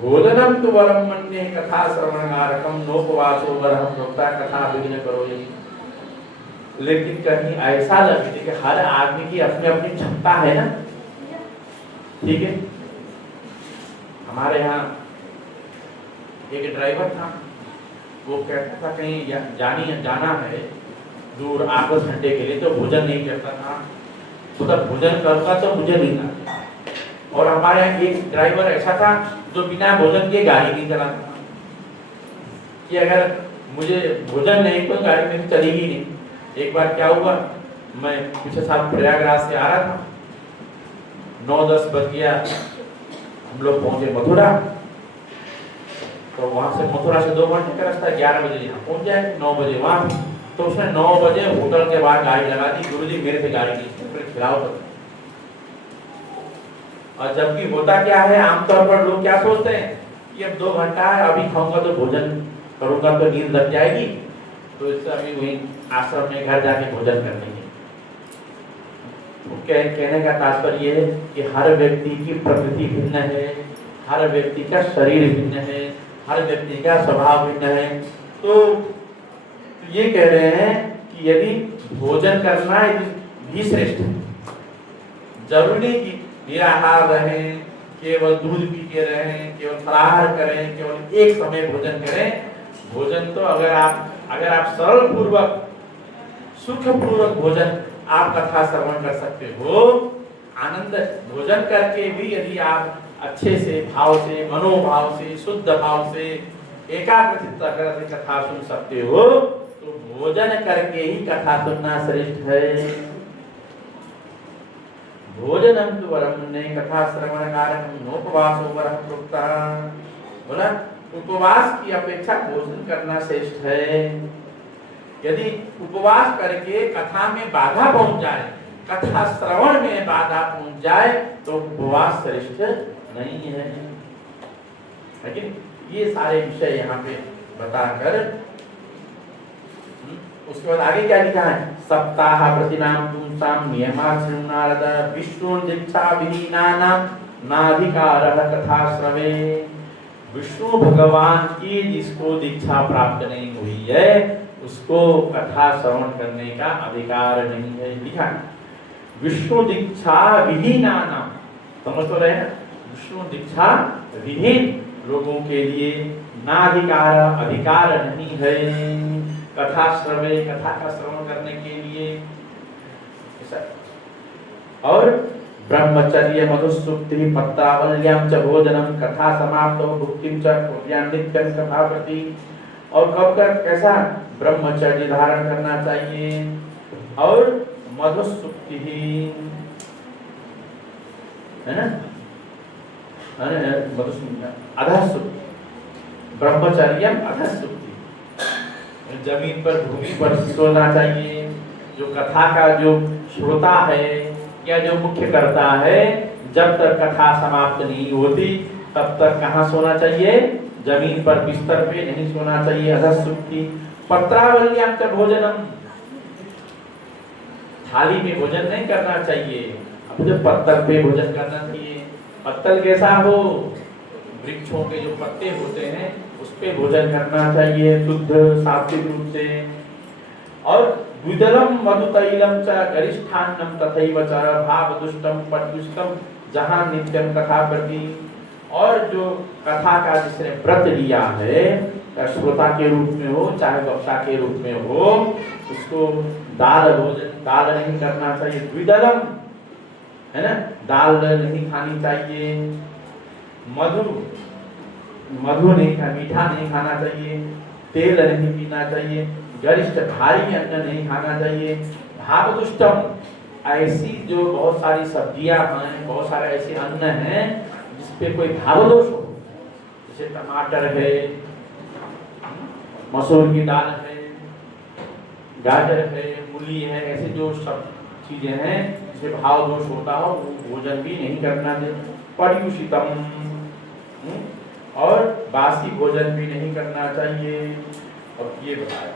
भोजनम तु वरम मन्ये कथा श्रवणकारकम नोपवासो वरः प्रोक्ता कथा विघ्न करो यदि। लेकिन कहीं ऐसा लगे कि हर आदमी की अपनी अपनी क्षमता है ना, ठीक है। हमारे यहाँ एक ड्राइवर था, वो कहता था कहीं जाना है दूर 8 घंटे के लिए, तो भोजन नहीं करता था। तो तब भोजन करूँगा तो मुझे नहीं आता, और हमारे यहाँ एक ड्राइवर ऐसा था जो बिना भोजन के गाड़ी नहीं चलाता, कि अगर मुझे भोजन नहीं तो गाड़ी मेरी चलेगी नहीं। एक बार क्या हुआ, मैं पिछले साल प्रयागराज से आ रहा था, 9-10 बज गया, हम लोग पहुंचे मथुरा। तो वहां से मथुरा से 2 घंटे का रास्ता, 11 बजे यहाँ पहुंच जाए, 9 बजे वहां। तो उसने 9 बजे होटल के बाहर गाड़ी लगा दी, गुरुजी मेरे से गाड़ी नहीं खिलाओ। और जबकि होता क्या है, आमतौर पर लोग क्या सोचते हैं कि अब 2 घंटा है, अभी खाऊंगा तो भोजन करूंगा तो नींद लग जाएगी, तो इससे अभी वही आश्रम में घर जाके भोजन कर लेंगे। कहने का तात्पर्य है कि हर व्यक्ति की प्रकृति भिन्न है, हर व्यक्ति का शरीर भिन्न है, हर व्यक्ति का स्वभाव भिन्न है। तो ये कह रहे हैं कि यदि भोजन करना भी श्रेष्ठ है, जरूरी कि निराहार रहें, केवल दूध पी के रहें, केवल फलाहार करें, केवल एक समय भोजन करें। भोजन तो अगर आप सरल पूर्वक सुख पूर्वक भोजन आप कथा श्रवण कर सकते हो, आनंद भोजन करके भी यदि आप अच्छे से भाव से, मनोभाव से, शुद्ध भाव से, एकाग्रचित्त से कथा सुन सकते हो, तो भोजन करके ही कथा सुनना श्रेष्ठ है। भोजनम तु वरम ने कथा श्रवण कारकम नोपवासो वरम प्रोक्ता। बोला उपवास की अपेक्षा भोजन करना श्रेष्ठ है। यदि उपवास करके कथा में बाधा पहुंच जाए, कथा श्रवण में बाधा पहुंच जाए, तो उपवास श्रेष्ठ नहीं है। लेकिन ये सारे विषय यहाँ पे बताकर उसके बाद आगे क्या लिखा है, सप्ताह प्रतिनाम पुंसाम नियमाश्रम नारद विष्णु दीक्षा विहीनानाम नाधिकारः कथा श्रवे। विष्णु भगवान की जिसको दीक्षा प्राप्त नहीं हुई है, उसको कथा श्रवण करने का अधिकार नहीं है। लिखा विष्णु दीक्षा विहीनानाम, समझ तो रहे हैं, विष्णु दीक्षा विहीन लोगों के लिए नाधिकार अधिकार नहीं है कथा श्रवे, कथा का श्रवण करने के लिए। और ब्रह्मचर्य मधुसूक्ति पत्रावल्याम च भोजनम कथा समाप्तो भुक्तिम च कुर्यान् नित्यं कथा प्रति। और कब तक कैसा ब्रह्मचर्य धारण करना चाहिए, और मधुसूक्ति है ना, अधःसूक्ति, ब्रह्मचर्यम अधःसूक्ति, जमीन पर भूमि पर सोना चाहिए। जो कथा का जो श्रोता है या जो मुख्य करता है, जब तक कथा समाप्त नहीं होती तब तक कहाँ सोना चाहिए, जमीन पर बिस्तर पे नहीं सोना चाहिए। अधःसूक्ति पत्रावल्याम च भोजनम, थाली में भोजन नहीं करना चाहिए, अब जो पत्तल पे भोजन करना चाहिए। पत्तल कैसा हो, वृक्षों के जो पत्ते होते हैं उस पे भोजन करना चाहिए शुद्ध सात्विक रूप से। और द्विदलम मधुतैलम च गरिष्ठान्नम तथैव च भावदुष्टम पटदुष्टम जहां नित्यम कथा प्रति। और जो कथा का जिसने व्रत लिया है, श्रोता के रूप में हो चाहे वक्ता के रूप में हो, उसको दाल भोजन, दाल नहीं करना चाहिए। द्विदलम है ना, दाल नहीं खानी चाहिए, मधु नहीं खाना, मीठा नहीं खाना चाहिए, तेल नहीं पीना चाहिए, गरिष्ठ भारी अन्न नहीं खाना चाहिए। भावदुष्टम, ऐसी जो बहुत सारी सब्जियां हैं, बहुत सारे ऐसे अन्न हैं जिसपे कोई भावदोष हो, जैसे टमाटर है, मसूर की दाल है, गाजर है, मूली है, ऐसे जो सब चीजें हैं जिसमें भाव दोष होता हो, वो भोजन भी नहीं करना चाहिए। पर्युषितम, और बासी भोजन भी नहीं करना चाहिए। और ये बताया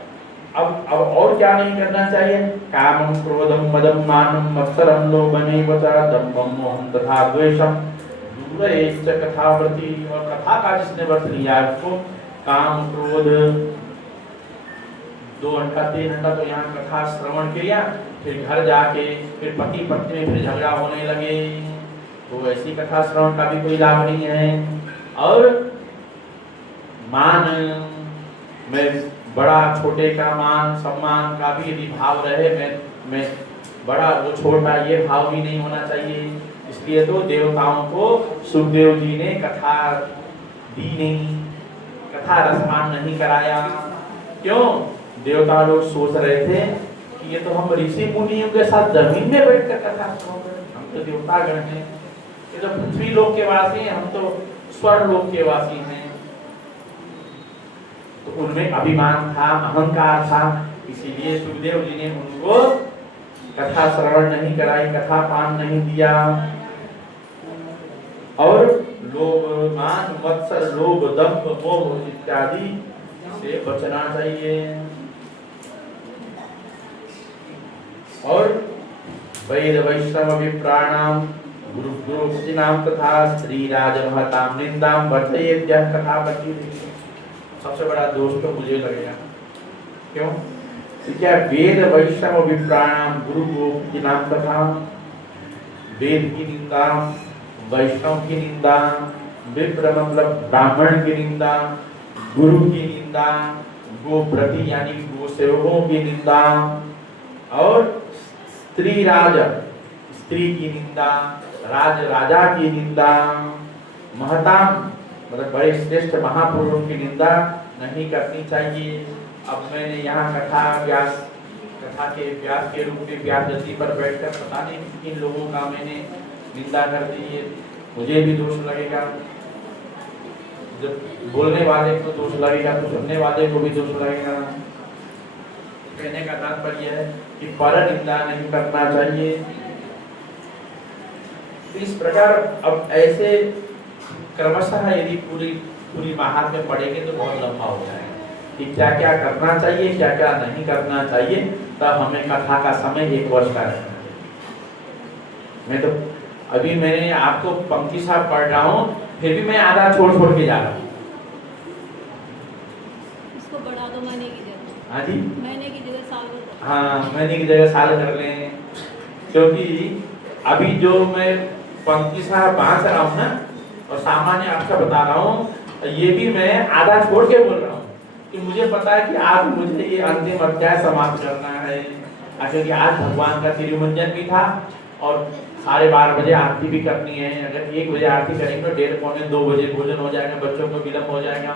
अब और क्या नहीं करना चाहिए, कामम क्रोधम मदम मानम मत्सरम लोभमेव च दम्भम मोहम तथा द्वेषम दूरैश्च कथाव्रति। और कथा का जिसने व्रत लिया उसको काम क्रोध, 2 घंटा 3 घंटा तो यहाँ कथा श्रवण किया, फिर घर जाके फिर पति पत्नी में फिर झगड़ा होने लगे, तो ऐसी कथा श्रवण का भी कोई लाभ नहीं है। और मान में बड़ा छोटे का मान सम्मान का भी यदि भाव रहे, मैं बड़ा वो छोटा, ये भाव भी नहीं होना चाहिए। इसलिए तो देवताओं को सुखदेव जी ने कथा दी नहीं, कथा रसपान नहीं कराया। क्यों? देवता लोग सोच रहे थे कि ये तो हम ऋषि मुनियों के साथ जमीन में बैठकर कथा सुनोगे, हम तो देवतागण हैं, ये तो पृथ्वी लोक के वासी हैं, हम तो स्वर्ग लोक के वासी हैं। तो उनमें अभिमान था, अहंकार था, इसीलिए सुखदेव जी ने उनको कथा श्रवण नहीं कराई, कथा पान नहीं दिया। और लोभ, मान, मत्सर, लोभ, दंभ, मोह इत्यादि से बचना चाहिए। और वैद वैष्णव विप्राणाम गुरु गुरुनाम तथा श्री राजमहताम निंदाम वर्जयेद्यः कथा बची। सबसे बड़ा दोष तो मुझे लगेगा। क्यों? क्या वेद वैष्णव विप्राणाम गुरु गोपीनाम तथा, वेद की निंदा, वैष्णव की निंदा, विप्र मतलब ब्राह्मण की निंदा, गुरु की निंदा, गोप्रति यानी गो सेवकों की निंदा, और स्त्री राज स्त्री की निंदा, राज राजा की निंदा, महताम मतलब बड़े श्रेष्ठ महापुरुषों की निंदा नहीं करनी चाहिए। अब मैंने यहाँ कथा के व्यास के रूप में व्यास गति पर बैठकर पता नहीं किन लोगों का मैंने निंदा कर दी है, मुझे भी दोष लगेगा। जब बोलने वाले को दोष लगेगा तो सुनने वाले को भी दोष लगेगा। कहने का तात्पर्य है कि पर निंदा नहीं करना चाहिए। इस प्रकार अब ऐसे क्रमशः यदि पूरी महात्म्य पढ़ेंगे तो बहुत लंबा हो जाएगा कि क्या क्या करना चाहिए, क्या क्या नहीं करना चाहिए। तब हमें कथा का समय 1 वर्ष का रखना है। मैं तो अभी मैंने आपको पंक्ति साहब पढ़ रहा हूँ, फिर भी मैं आधा छोड़ के जा रहा हूँ। इसको बढ़ा दो महीने की जगह। हाँ जी, महीने की जगह साल कर। हाँ, महीने की जगह साल कर लें, क्योंकि अभी जो मैं पंक्ति साहब बांध रहा हूँ ना और सामान्य आपका बता रहा हूँ, ये भी मैं आधा छोड़ के बोल रहा हूँ कि मुझे पता है कि आज मुझे ये अंतिम अध्याय समाप्त करना है। क्योंकि आज भगवान का तिरुमंजन भी था और 12:30 बजे आरती भी करनी है। अगर 1 बजे आरती करेंगे तो 1:30 पौने 2 बजे भोजन हो जाएगा, बच्चों को विलम्ब हो जाएगा।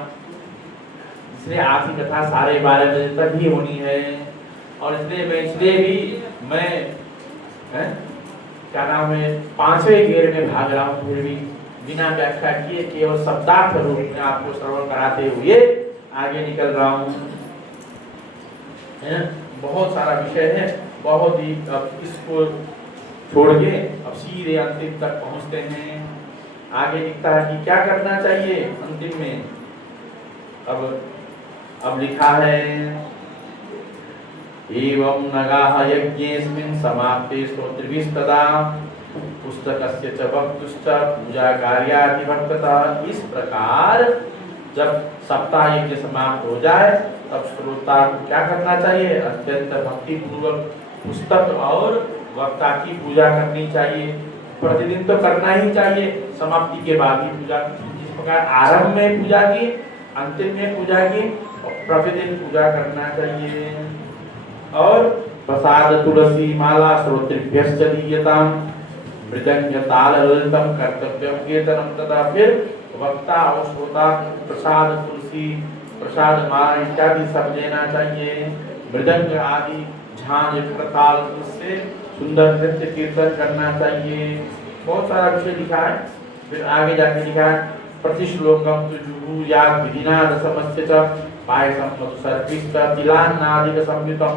इसलिए आरती कथा 12:30 बजे तक ही होनी है। और इसलिए भी मैं क्या नाम है 5वें गेर में भाग रहा हूँ, फिर भी बिना व्याख्या किए केवल शब्दार्थ रूप में आपको श्रवण कराते हुए आगे निकल रहा हूँ। बहुत सारा विषय है, बहुत ही। अब इसको छोड़ के अब सीधे अंतिम तक पहुँचते हैं। आगे लिखता है कि क्या करना चाहिए अंतिम में। अब लिखा है एवं नगाः यज्ञेस्मिन् समाप्ते स्तोत्रभिस्तदा पुस्तकस्य च वक्तुश्च पूजा कार्याधिभक्तः। इस प्रकार जब सप्ताह यज्ञ समाप्त हो जाए तब श्रोता को क्या करना चाहिए? अत्यंत भक्ति पूर्वक पुस्तक और वक्ता की पूजा करनी चाहिए। प्रतिदिन तो करना ही चाहिए, समाप्ति के बाद ही पूजा। जिस प्रकार आरंभ में पूजा की, अंतिम में पूजा की, प्रतिदिन पूजा करना चाहिए। और प्रसाद तुलसी माला श्रोतृभ्यश्च दीयताम् मृदंग ताल ललितम कर्तव्यम कीर्तनम तथा। फिर वक्ता और श्रोता प्रसाद तुलसी, प्रसाद माला इत्यादि सब लेना चाहिए। मृदंग आदि झांझ करताल से सुंदर नृत्य कीर्तन करना चाहिए। बहुत सारा विषय लिखा है। फिर आगे जाके लिखा है प्रतिश्लोकम तुजुहु या विधिनाद समस्य च पायसम मधुसर्पिष्ट तिलान्नादिक संयुतम।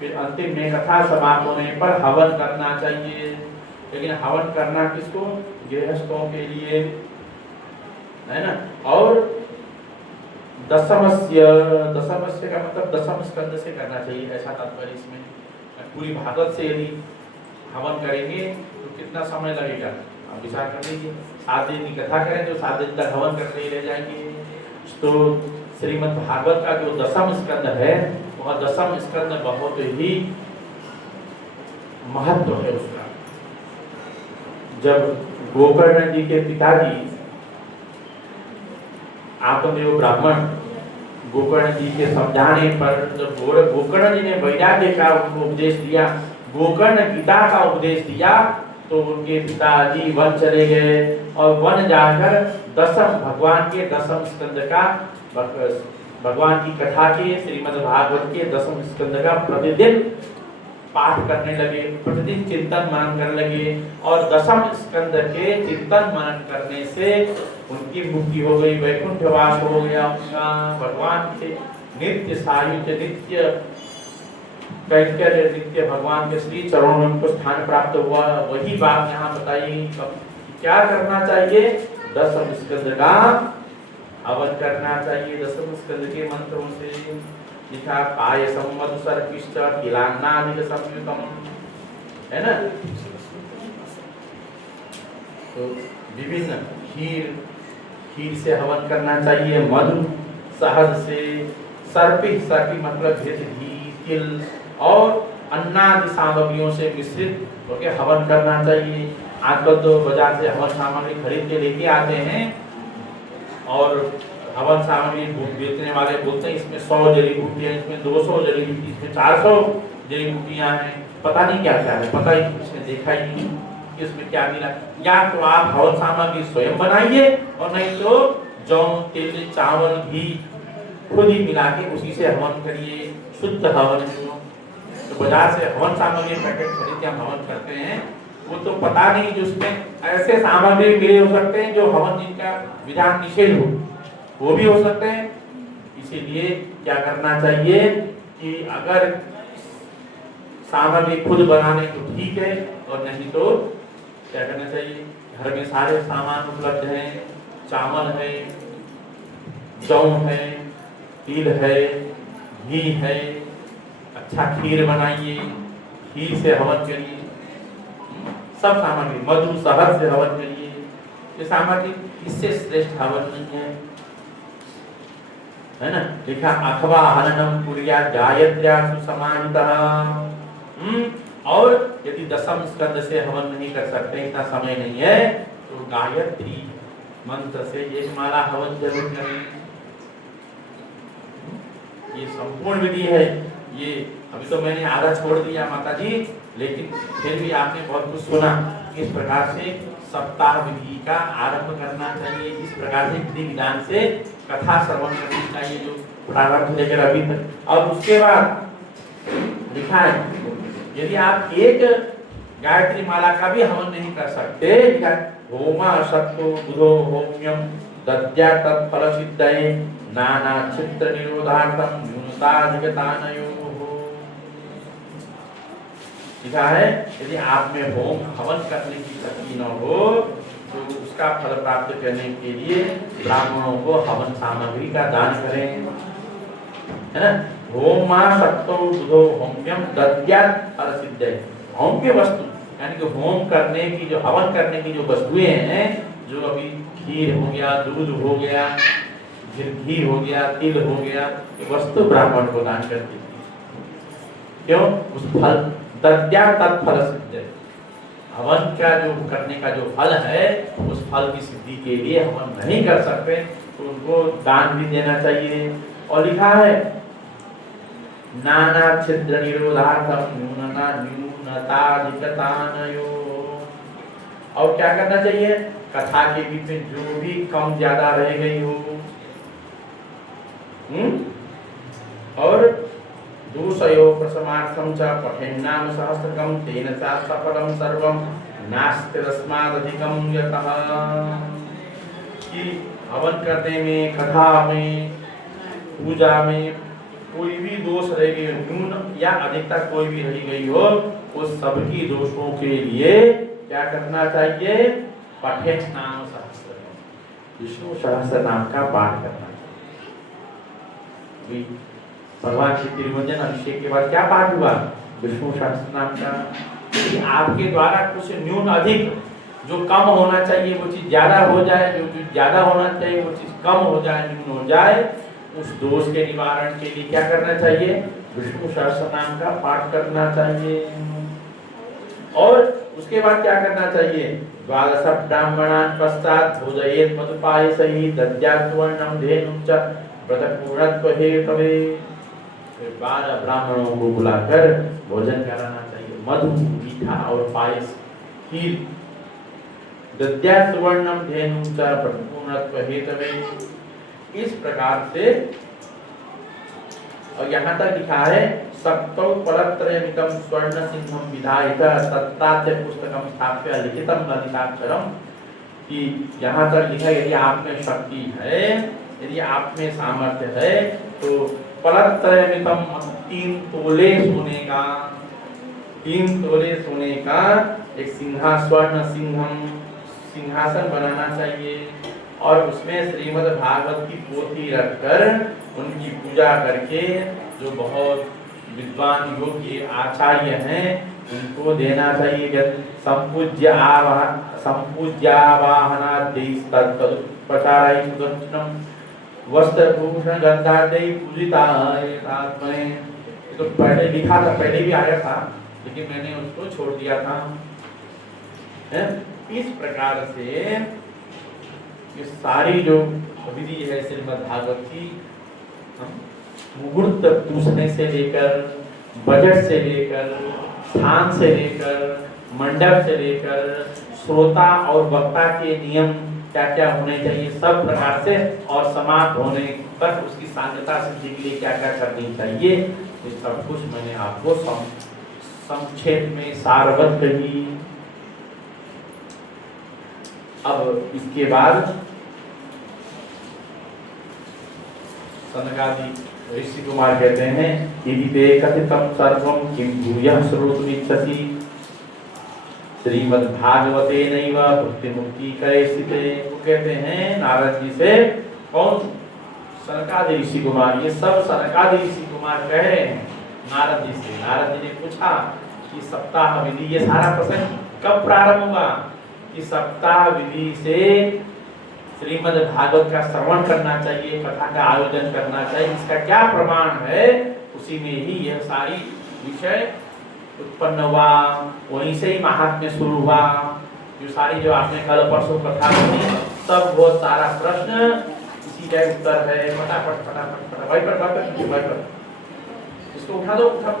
फिर अंतिम में कथा समाप्त होने पर हवन करना चाहिए। लेकिन हवन करना किसको? गृहस्थों के लिए, है ना। और दशमस्य का मतलब 10वें स्कंद से करना चाहिए, ऐसा तात्पर्य इसमें। पूरी भागवत से यदि हवन करेंगे तो कितना समय लगेगा आप विचार कर लीजिए। 7 दिन की कथा करें तो 7 दिन तक हवन करते ही रह जाएंगे। तो श्रीमद् भागवत का जो 10वां स्कंद है, वह 10वां स्कंद बहुत ही महत्व है उसका। जब गोकर्ण जी के पिताजी आत्मदेव ब्राह्मण गोकर्ण जी के समझाने पर जब गोकर्ण जी ने वैराग्य का उपदेश दिया, गोकर्ण गीता का उपदेश दिया, तो उनके पिताजी वन चले गए और वन जाकर भगवान के दसम स्कंद का, भगवान की कथा के, श्रीमद् भागवत के दसम स्कंद का प्रतिदिन पाठ करने लगे, प्रतिदिन चिंतन मनन करने लगे। और दसम स्कंद के चिंतन मनन करने से उनकी मुक्ति हो गई, वैकुंठवास हो गया उनका, भगवान के नित्य सायुज्य, नित्य कैंकर्य, नित्य भगवान के श्री चरणों में उनको स्थान प्राप्त हुआ। वही बात यहाँ बताई। क्या करना चाहिए? दसम स्कंद का हवन करना चाहिए। दसम स्कंद के मंत्रों से लिखा पायसम मधुसर्पिष्ट किलान्नादिक संयुतम, है ना। तो विभिन्न खीर से हवन करना चाहिए, मधु, शहद से, सर्पी मतलब घी, तिल और अन्नादि सामग्रियों से मिश्रित होकर हवन करना चाहिए। आजकल तो बाजार से हवन सामग्री खरीद के लेके आते हैं और हवन सामग्री बेचने वाले बोलते हैं इसमें 100 जड़ी बूटियां, इसमें 200 जड़ी बूटी, इसमें 400 जड़ी बूटियां हैं, पता नहीं क्या क्या है, पता ही इसमें देखा ही नहीं कि इसमें क्या मिला। या तो आप हवन सामग्री स्वयं बनाइए और नहीं तो जौ, तिल, चावल, घी खुद ही मिला के उसी से हवन करिए, शुद्ध हवन। तो बाजार से हवन सामग्री पैकेट खरीद के हम हवन करते हैं, वो तो पता नहीं जो उसमें ऐसे सामग्री मिले हो सकते हैं जो हवन जिनका विधान निषेध हो, वो भी हो सकते हैं। इसीलिए क्या करना चाहिए कि अगर सामग्री खुद बनाने तो ठीक है और नहीं तो क्या करना चाहिए, घर में सारे सामान उपलब्ध हैं, चावल है, जौ है, तिल है, घी है, अच्छा खीर बनाइए, खीर से हवन करिए, सब सामग्री, मधु, शहद से हवन करिए। ये सामग्री इससे श्रेष्ठ हवन नहीं है ना। लिखा अथवा हननम कुर्या गायत्र्या सुसमानितः। और यदि दसम स्कंद से हवन नहीं कर सकते, इतना समय नहीं है, तो गायत्री मंत्र से एक माला हवन जरूर करें। ये संपूर्ण विधि है। ये अभी तो मैंने आधा छोड़ दिया माता जी, लेकिन फिर भी आपने बहुत कुछ सुना। इस प्रकार से सप्ताह विधि का आरंभ करना चाहिए, इस प्रकार से विधि विधान से कथा श्रवण करनी चाहिए जो प्रारंभ लेकर अभी तक। और उसके बाद लिखा है यदि आप एक गायत्री माला का भी हवन नहीं कर सकते, होमा सत्तो बुधो होम्यम दद्या तत्फल सिद्धये नाना चित्र निरोधार्थम न्यूनताधिगतानयोः। लिखा है यदि आप में होम हवन करने की शक्ति न हो तो उसका फल प्राप्त करने के लिए ब्राह्मणों को हवन सामग्री का दान करें, है ना। होमा सत्तो बुधो होम्यम दद्यात् फल सिद्धये। होम की वस्तु यानी कि होम करने की जो, हवन करने की जो वस्तुएं हैं, जो अभी खीर हो गया, दूध हो गया, घी हो गया, तिल हो गया, ये वस्तु ब्राह्मण को दान कर दीजिए। क्यों? उस फल दद्या तत्फल सिद्धये, हवन का जो करने का जो फल है, उस फल की सिद्धि के लिए हवन नहीं कर सकते तो उनको दान भी देना चाहिए। और लिखा है नाना छिद्र निरोधार्थम न्यूनताधिगतानयोः। और क्या करना चाहिए? कथा के बीच में जो भी कम ज्यादा रह गई हो, और दूषयो प्रसमार्थम च पठेन्नाम सहस्त्रकम तेन च सफलम सर्वम नास्ति तस्मादधिकम यतः। कि हवन करने में, कथा में, पूजा में कोई भी दोष रह गई, न्यून या अधिकता कोई भी रह गई हो, उस सबकी दोषों के लिए क्या करना चाहिए? पठेन्नाम सहस्त्रकम, विष्णु सहस्त्र नाम का पाठ करना चाहिए। भगवान श्री तिरुमंजन अभिषेक के बाद क्या पाठ हुआ? विष्णु सहस्त्र नाम का। यदि आपके द्वारा कुछ न्यून अधिक, जो कम होना चाहिए वो चीज ज्यादा हो जाए, जो चीज ज्यादा होना चाहिए वो चीज कम हो जाए, न्यून हो जाए, उस दोष के निवारण के लिए क्या करना चाहिए? विष्णु सहस्त्र नाम का पाठ करना चाहिए। और उसके बाद क्या करना चाहिए? द्वादश ब्राह्मणान् पश्चात् भोजयेत् मधुपायसैः दद्यात् सुवर्णं धेनुं च व्रतपूर्णत्व हेतवे। 12 ब्राह्मणों को बुलाकर भोजन कराना चाहिए, मधु, मीठा और पायस कि दद्या सुवर्णम धेनुं च प्रतिपूर्णत्व हेतवे, इस प्रकार से। और यहाँ तक लिखा है सप्तौ परत्रयमिकं स्वर्ण सिंहम विधायित तत्राद्य पुस्तकम स्थाप्य लिखितम ललिताक्षरम, कि यहाँ तक लिखा यदि आप में शक्ति है, यदि आप में सामर्थ्य है तो परत्रयमिकं 3 तोले सोने का, 3 तोले सोने का एक स्वर्ण सिंहासन बनाना चाहिए और उसमें श्रीमद् भागवत की पोथी रखकर उनकी पूजा करके जो बहुत विद्वान योग्य आचार्य हैं उनको देना चाहिए। प्रचाराय सुदर्शनम वस्त्रभूषण गंधादय पूजिताय आत्मने। तो पहले लिखा था, पहले भी आया था लेकिन मैंने उसको छोड़ दिया था। इस प्रकार से ये सारी जो विधि है श्रीमद् भागवत की, मुहूर्त पूछने से लेकर, बजट से लेकर, स्थान से लेकर, मंडप से लेकर, श्रोता और वक्ता के नियम क्या क्या होने चाहिए सब प्रकार से, और समाप्त होने तक उसकी सांगता सिद्धि के लिए क्या क्या करनी चाहिए, ये सब कुछ मैंने आपको संक्षेप में सारवत कही। अब इसके बाद सनकादि ऋषि कुमार कहते हैं यदि ते कथितम सर्वं किं भूयः श्रोतुमिच्छसि श्रीमद् भागवते नैव भक्ति मुक्ति करे स्थिते। वो कहते हैं नारद जी से, कौन? सनकादि ऋषि कुमार। ये सब सनकादि ऋषि कुमार कह रहे हैं नारद जी से। नारद जी ने पूछा कि सप्ताह विधि, ये सारा प्रसंग कब प्रारंभ होगा? कि सप्ताह विधि से श्रीमद् भागवत का श्रवण करना चाहिए, कथा का आयोजन करना चाहिए, इसका क्या प्रमाण है? उसी में ही यह सारी विषय उत्पन्न हुआ, वहीं से ही महात्म्य शुरू हुआ। जो सारी जो आपने कल परसों कथा सुनी सब वो सारा प्रश्न इसी का उत्तर है। फटाफट फटाफट फटाफट भाई पर इसको उठा दो, उठा।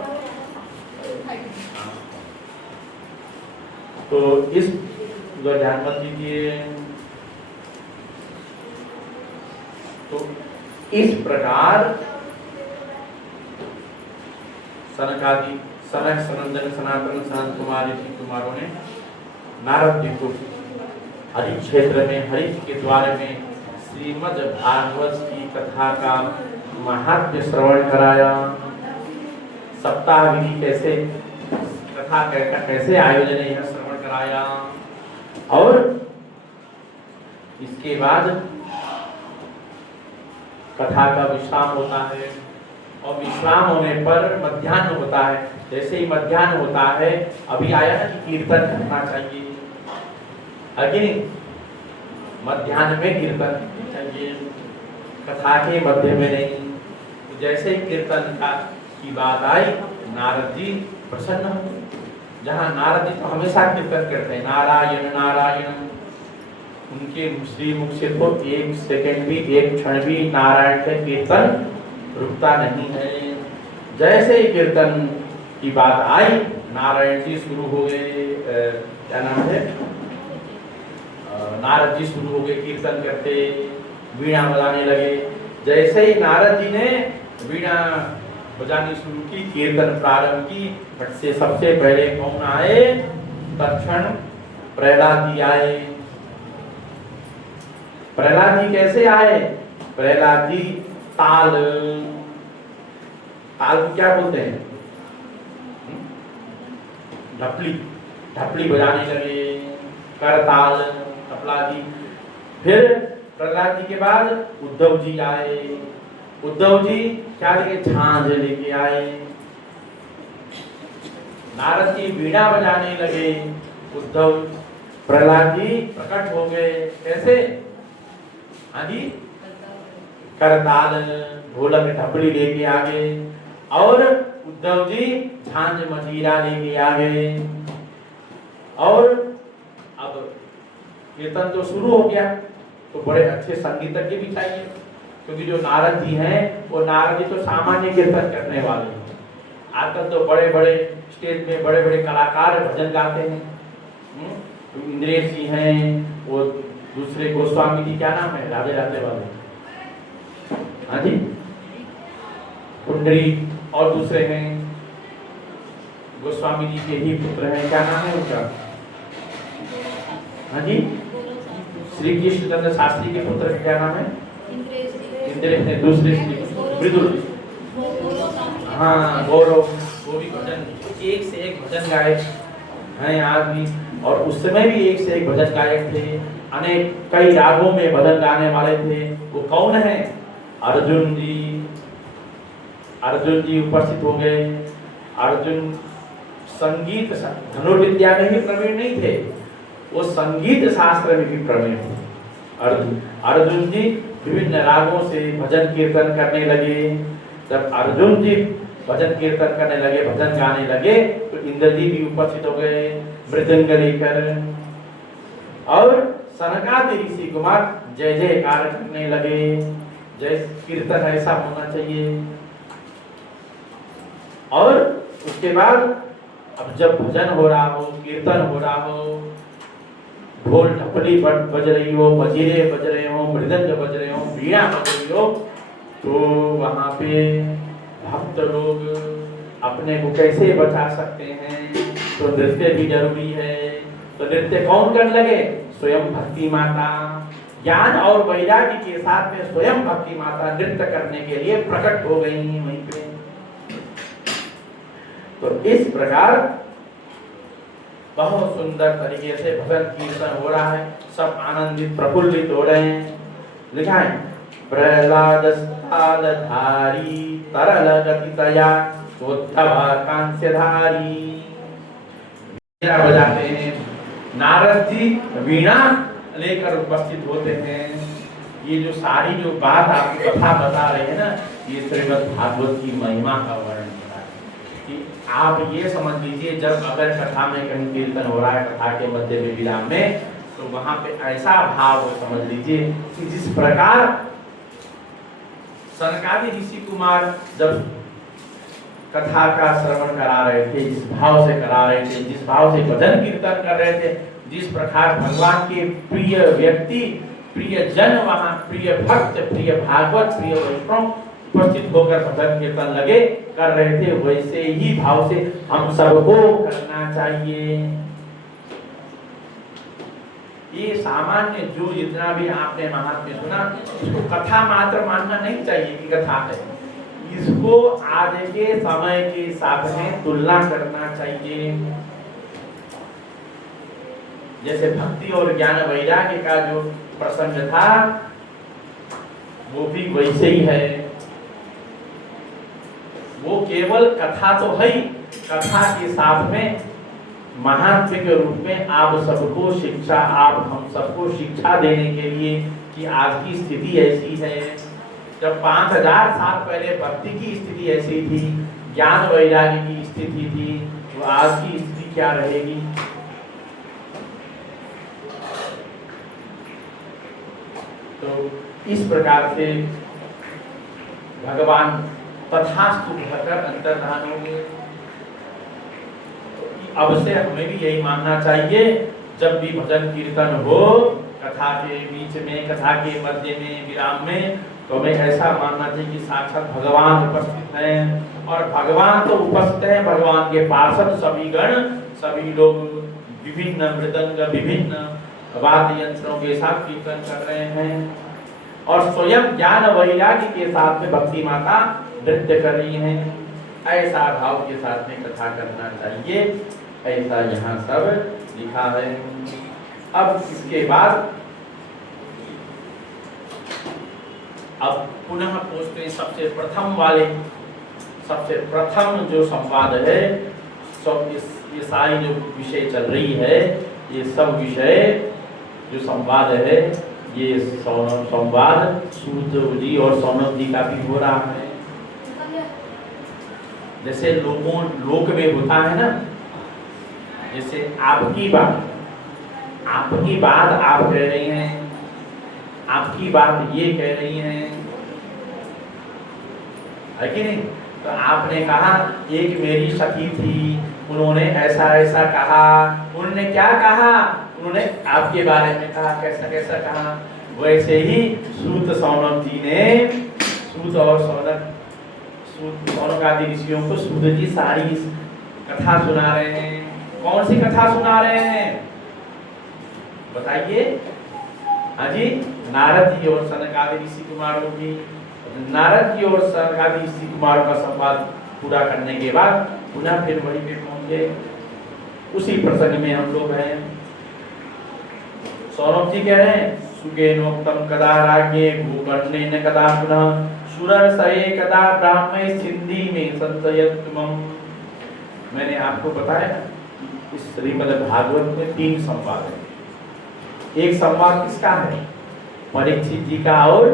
तो इस ध्यान मत दीजिए। तो इस प्रकार सनकादि सनक सनंदन सनातन सनत कुमार ऋषि कुमारों ने नारद जी को हरि क्षेत्र में, हरि के द्वार में श्रीमद् भागवत की कथा का महात्म्य श्रवण कराया। सप्ताह विधि कैसे, कथा कैसे आयोजन है श्रवण कराया। और इसके बाद कथा का विश्राम होता है और विश्राम होने पर मध्याह्न होता है। जैसे ही मध्याह्न होता है, अभी आया ना कि कीर्तन करना चाहिए, अग्नि मध्याह्न में कीर्तन चाहिए, कथा के मध्य में नहीं। तो जैसे ही कीर्तन का की बात आई, नारद जी प्रसन्न हो। जहाँ नारद जी तो हमेशा कीर्तन करते हैं, नारायण नारायण, उनके श्रीमुख से तो एक सेकंड भी, एक क्षण भी नारायण का कीर्तन रुकता नहीं है। जैसे ही कीर्तन की बात आई, नारायण जी शुरू हो गए, क्या नाम है, नारद जी शुरू हो गए कीर्तन करते, वीणा बजाने लगे। जैसे ही नारद जी ने वीणा बजानी शुरू की, कीर्तन प्रारंभ की, बट से सबसे पहले कौन आए? तत्क्षण प्रहलाद जी आए। प्रहलाद जी कैसे आए? प्रहलाद जी ताल, ताल को क्या बोलते हैं? ढपली, ढपली बजाने लगे, करताल, तबला जी। फिर प्रहलाद जी के बाद उद्धव जी आए। उद्धव जी क्या लेके? झांझ लेके आए। नारद जी वीणा बजाने लगे, उद्धव प्रहलाद जी प्रकट हो गए। कैसे? हाँ जी, करताल, ढोलक, ढपली लेके आ गए और उद्धव जी झांझ मजीरा लेके आ गए। और अब कीर्तन तो शुरू हो गया, तो बड़े अच्छे संगीतज्ञ भी चाहिए, क्योंकि जो नारद जी हैं वो नारद जी तो सामान्य कीर्तन करने वाले हैं। आजकल तो बड़े बड़े स्टेज में बड़े बड़े कलाकार भजन गाते हैं, तो इंद्रेश जी हैं, वो दूसरे गोस्वामी जी, क्या नाम है राधे राधे वाले, हाँ जी, कुंडरी, और दूसरे हैं गोस्वामी जी के ही पुत्र हैं, क्या नाम है उनका, हाँ जी, श्री कृष्ण चंद्र शास्त्री के पुत्र का क्या नाम है, इंद्रेश ने, दूसरे विदुर, हाँ गौरव, वो भी भजन एक से एक भजन गायक हैं आदमी, और उस समय भी एक से एक भजन गायक थे, अनेक कई रागों में भजन गाने वाले थे। वो कौन है? अर्जुन जी। अर्जुन जी उपस्थित हो गए। अर्जुन संगीत धनुर्विद्या में भी प्रवीण नहीं थे, वो संगीत शास्त्र में भी प्रवीण थे। अर्जुन जी विभिन्न रागों से भजन कीर्तन करने लगे। जब अर्जुन जी भजन कीर्तन करने लगे, भजन गाने लगे, तो इंद्र जी भी उपस्थित हो गए मृदंग लेकर, और सनकादि ऋषि कुमार जय जयकार करने लगे। जय कीर्तन ऐसा होना चाहिए। और उसके बाद अब जब भजन हो रहा हो, कीर्तन हो रहा हो, ढोल ढपली बज रही हो, मजीरे बज रहे हो, मृदंग बज रहे हो, वीणा बज रही हो, तो वहां पे भक्त लोग अपने को कैसे बचा सकते हैं? तो नृत्य भी जरूरी है। तो नृत्य कौन करने लगे? स्वयं भक्ति माता। ज्ञान और वैराग्य के साथ में स्वयं भक्ति माता नृत्य करने के लिए प्रकट हो गई वहीं पे। तो इस प्रकार बहुत सुंदर तरीके से भजन कीर्तन हो रहा है, सब आनंदित प्रफुल्लित हो रहे हैं। लिखा है प्रहलाद धारी तरल गतितया उद्धव कांस्यधारी। वीणा बजाते हैं, नारद जी वीणा लेकर उपस्थित होते हैं। ये जो सारी जो बात आपकी कथा बता रहे हैं ना, ये श्रीमद् भागवत की महिमा का वर्णन कर रहा है। कि आप ये समझ लीजिए, जब अगर कथा में कहीं कीर्तन हो रहा है, कथा के मध्य में विराम में, तो वहां पे ऐसा भाव समझ लीजिए कि जिस प्रकार सनकादि ऋषि कुमार जब कथा का श्रवण करा रहे थे, जिस भाव से करा रहे थे, जिस भाव से भजन कीर्तन कर रहे थे, जिस प्रकार भगवान के प्रिय व्यक्ति, प्रिय जन वहां, प्रिय भक्त, प्रिय भागवत, प्रिय वैष्णव उपस्थित होकर भजन कीर्तन लगे कर रहे थे, वैसे ही भाव से हम सबको करना चाहिए। ये सामान्य जो जितना भी आपने महात्म्य सुना, इसको कथा मात्र मानना नहीं चाहिए कि कथा है। इसको आज के समय के साथ में तुलना करना चाहिए। जैसे भक्ति और ज्ञान वैराग्य का जो प्रसंग था, वो भी वैसे ही है। वो केवल कथा तो है ही, कथा के साथ में महात्म्य के रूप में आप सबको शिक्षा, आप हम सबको शिक्षा देने के लिए कि आज की स्थिति ऐसी है। जब 5000 साल पहले भक्ति की स्थिति ऐसी थी, ज्ञान वैराग्य की स्थिति थी, तो आज की स्थिति क्या रहेगी? तो इस प्रकार से भगवान तथास्तु कहकर अंतर्धान होंगे। अब से हमें भी यही मानना चाहिए, जब भी भजन कीर्तन हो, कथा के बीच में, कथा के मध्य में, विराम में, तो हमें ऐसा मानना चाहिए कि साक्षात भगवान उपस्थित हैं। और भगवान तो उपस्थित हैं, भगवान के पार्षद सभी गण, सभी लोग विभिन्न मृदंग, विभिन्न वाद्य यंत्रों के साथ कीर्तन कर रहे हैं, और स्वयं ज्ञान वैराग्य के साथ में भक्ति माता नृत्य कर रही हैं। ऐसा भाव के साथ में कथा करना चाहिए, ऐसा यहाँ सब लिखा है। अब इसके बाद अब पुनः पूछते हैं सबसे प्रथम वाले, सबसे प्रथम जो संवाद है, सब ये सारी जो विषय चल रही है, ये सब विषय जो संवाद है, ये संवाद सूत जी और सौनक जी का भी हो रहा है। जैसे लोक में होता है ना, जैसे आपकी बात आप कह रही हैं, आपकी बात ये कह रही हैं, है कि नहीं? तो आपने कहा एक मेरी सखी थी, उन्होंने ऐसा ऐसा कहा। उन्होंने क्या कहा? उन्होंने आपके बारे में कहा, कैसा कैसा कहा। वैसे ही सूत सौनक जी ने सौनक आदि ऋषियों को सूत जी सारी कथा सुना रहे हैं। कौन सी कथा सुना रहे हैं बताइए? हाँ जी, नारद जी और सनक आदि ऋषि कुमारों की। नारद जी और सनक आदि ऋषि कुमारों का संवाद पूरा करने के बाद पुनः फिर वही पे पहुंचे। उसी प्रसंग में हम लोग हैं। सौनक जी कह रहे हैं, सुकेनोक्तम कदा राज्ञे गोकर्णेन कदा पुनः सुरर्षये कदा ब्राह्मणे सिंधी में संशयत्वम्। मैंने आपको बताया इस श्रीमद् भागवत में 3 संवाद है। एक संवाद किसका है? परीक्षित जी का और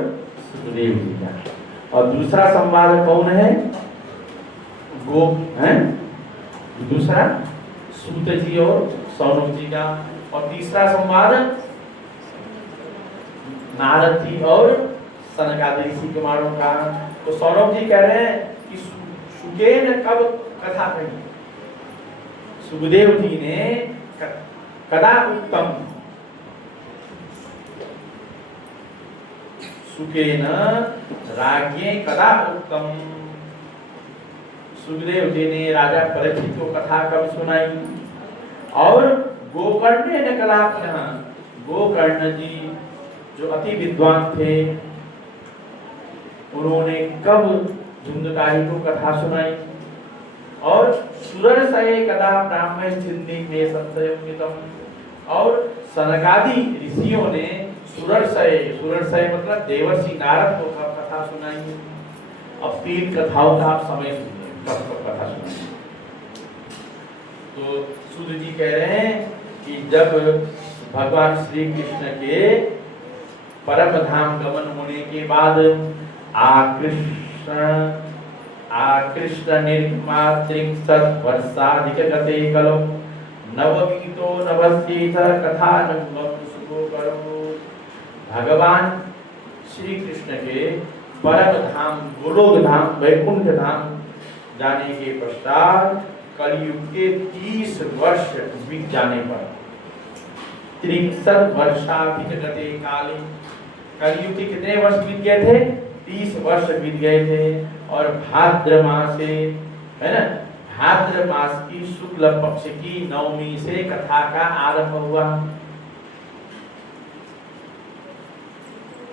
सुखदेव जी का। और दूसरा संवाद कौन है? दूसरा सूत जी और सौनक जी का। और तीसरा संवाद नारद जी और सनक आदि ऋषि कुमारों का। तो सौनक जी कह रहे हैं कि सुकेन कब कथा कही? सुखदेव जी ने कदा उत्तम, सुकेन राज्ञे कदा उत्तम। सुखदेव जी ने राजा परीक्षित को कथा कब सुनाई? और गोकर्ण ने कदा पुनः, गोकर्ण जी जो अति विद्वान थे उन्होंने कब धुंधकारी को कथा सुनाई? और सुरर्षये कदा ब्राह्मणे सिंधी में संशयमितम्। और सनकादि ऋषियों ने सुरर्षय मतलब देवर्षि नारद को कथा सुनाई। अब 3 कथाओं का आप समय सुनिए, कथा सुनिए। तो सूत जी कह रहे हैं कि जब भगवान श्री कृष्ण के परम धाम गमन होने के बाद आकृष्ण निर्मात्रिंशत् वर्षाधिक गते कलौ नवगीतो नवस्येथ कथानंगम सुखो करो। भगवान श्री कृष्ण के परम धाम गोलोक धाम वैकुंठ धाम जाने के पश्चात कलयुग के 30 वर्ष बीत जाने पर 63 वर्षाधिक गते काले, कलयुग के कितने वर्ष बीत गए थे? 30 वर्ष बीत गए थे। और भाद्र मासे, है ना, भाद्र मास की शुक्ल पक्ष की नवमी से कथा का आरंभ हुआ।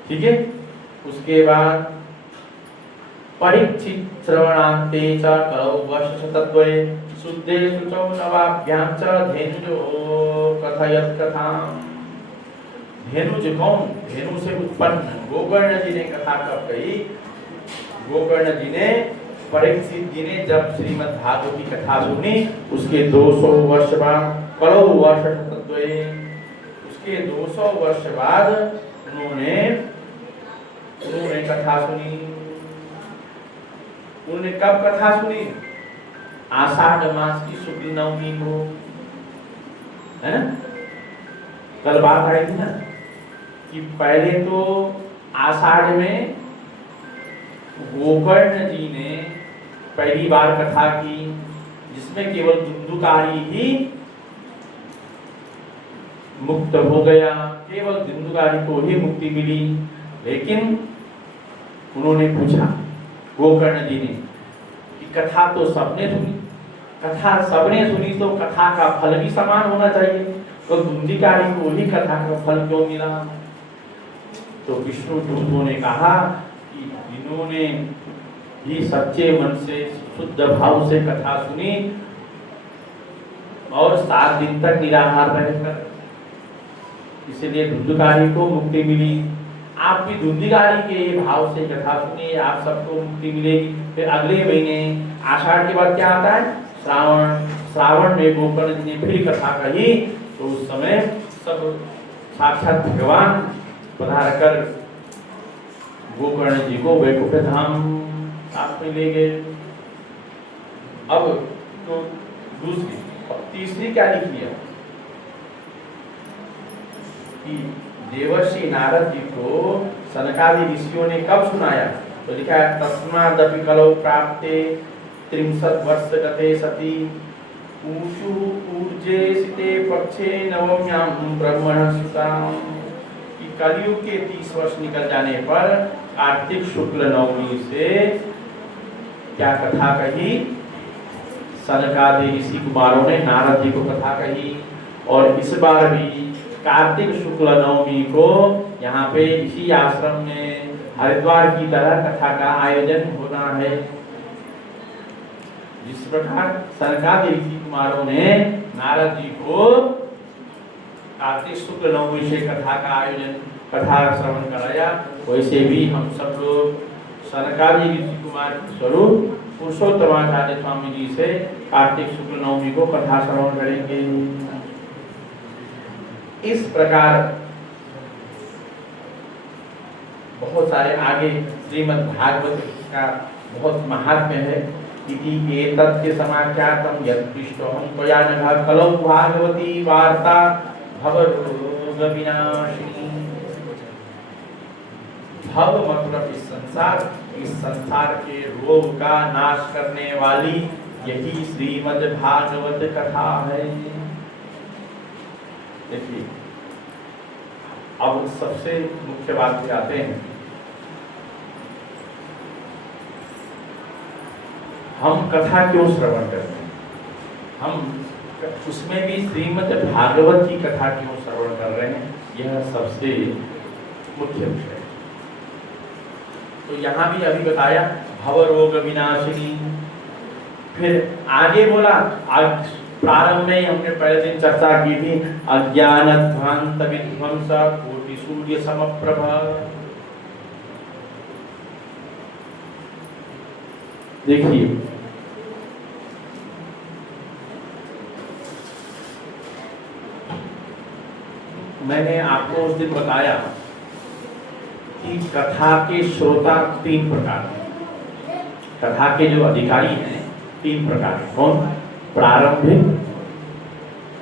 ठीक है। उसके बाद परीक्षित श्रवणान्ते च कलौ वर्षशतद्वये शुद्धे शुचौ नवाभ्यां च धेनुजो कथयत् कथाम्। धेनुज कौन? धेनु से उत्पन्न गोकर्ण जी ने कथा कब कही? गोकर्ण जी ने, परीक्षित जी ने जब श्रीमद् भागवत की कथा सुनी उसके 200 वर्ष बाद, कलौ वर्षशतद्वये, उसके 200 वर्ष बाद उन्होंने कथा सुनी। उन्होंने कब कथा सुनी? आषाढ़ मास की शुक्ल नवमी को, है ना। कल बात आई थी ना कि पहले तो आषाढ़ में गोकर्ण जी ने पहली बार कथा की जिसमें केवल धुंधुकारी ही मुक्त हो गया, केवल धुंधुकारी को ही मुक्ति मिली। लेकिन उन्होंने पूछा गोकर्ण जी ने कि कथा तो सबने सुनी, कथा सबने सुनी तो कथा का फल भी समान होना चाहिए, तो धुंधुकारी को ही कथा का फल क्यों मिला? तो विष्णु दूतों ने कहा कि इन्होंने ही सच्चे मन से शुद्ध भाव से कथा सुनी और 7 दिन तक निराहार रहकर, इसलिए धुंधुकारी को मुक्ति मिली। आप भी धुंधुकारी के भाव से कथा सुनिए, आप सबको मुक्ति मिलेगी। फिर अगले महीने आषाढ़ के बाद क्या आता है? श्रावण। श्रावण में गोकर्ण जी ने फिर कथा कही तो उस समय सब साक्षात भगवान पधार कर गोकर्ण जी को वैकुंठ धाम साथ में ले गए। अब तो दूसरी, अब तीसरी क्या लिखी है कि देवर्षि नारद जी को सनकादि ऋषियों ने कब सुनाया? तो लिखा है तस्मादपि कलौ प्राप्ते 63 वर्ष गते सती। ऊषु ऊर्जे सिते पक्षे नवम्यां ब्रह्मण सुताम। कि कलयुग के 30 वर्ष निकल जाने पर कार्तिक शुक्ल नवमी से क्या कथा कही? सनकादि ऋषि कुमारों ने नारद जी को कथा कही। और इस बार भी कार्तिक शुक्ल नवमी को यहाँ पे इसी आश्रम में हरिद्वार की तरह कथा का आयोजन होना है। जिस प्रकार सनकादि ऋषि कुमारों ने नारद जी को कार्तिक शुक्ल नवमी से कथा का आयोजन, कथा श्रवण कराया, वैसे भी हम सब लोग सनकादि ऋषि कुमार स्वरूप पुरुषोत्तमाचार्य स्वामी जी से कार्तिक शुक्ल नवमी को कथा श्रवण करेंगे। इस प्रकार बहुत सारे आगे श्रीमद् भागवत का बहुत महात्म्य है। इति एतत् समाख्यातम् यत् पृष्ठोऽहं त्वया नघ कलौ भागवती वार्ता भवरोग विनाशिनी। भव मतलब इस संसार के रोग का नाश करने वाली यही श्रीमद् भागवत कथा है। देखिए, अब सबसे मुख्य बात पे आते हैं। हम कथा क्यों श्रवण करते हैं? हम उसमें भी श्रीमद् भागवत की कथा क्यों श्रवण कर रहे हैं? यह सबसे मुख्य विषय है। तो यहाँ भी अभी बताया भवरोग विनाशिनी। फिर आगे बोला, आज प्रारंभ में हमने पहले दिन चर्चा की थी, अज्ञानध्वांत विध्वंस कोटि सूर्य समप्रभ। देखिए, मैंने आपको उस दिन बताया कि कथा के श्रोता 3 प्रकार हैं। कथा के जो अधिकारी हैं 3 प्रकार हैं। कौन? प्रारंभिक,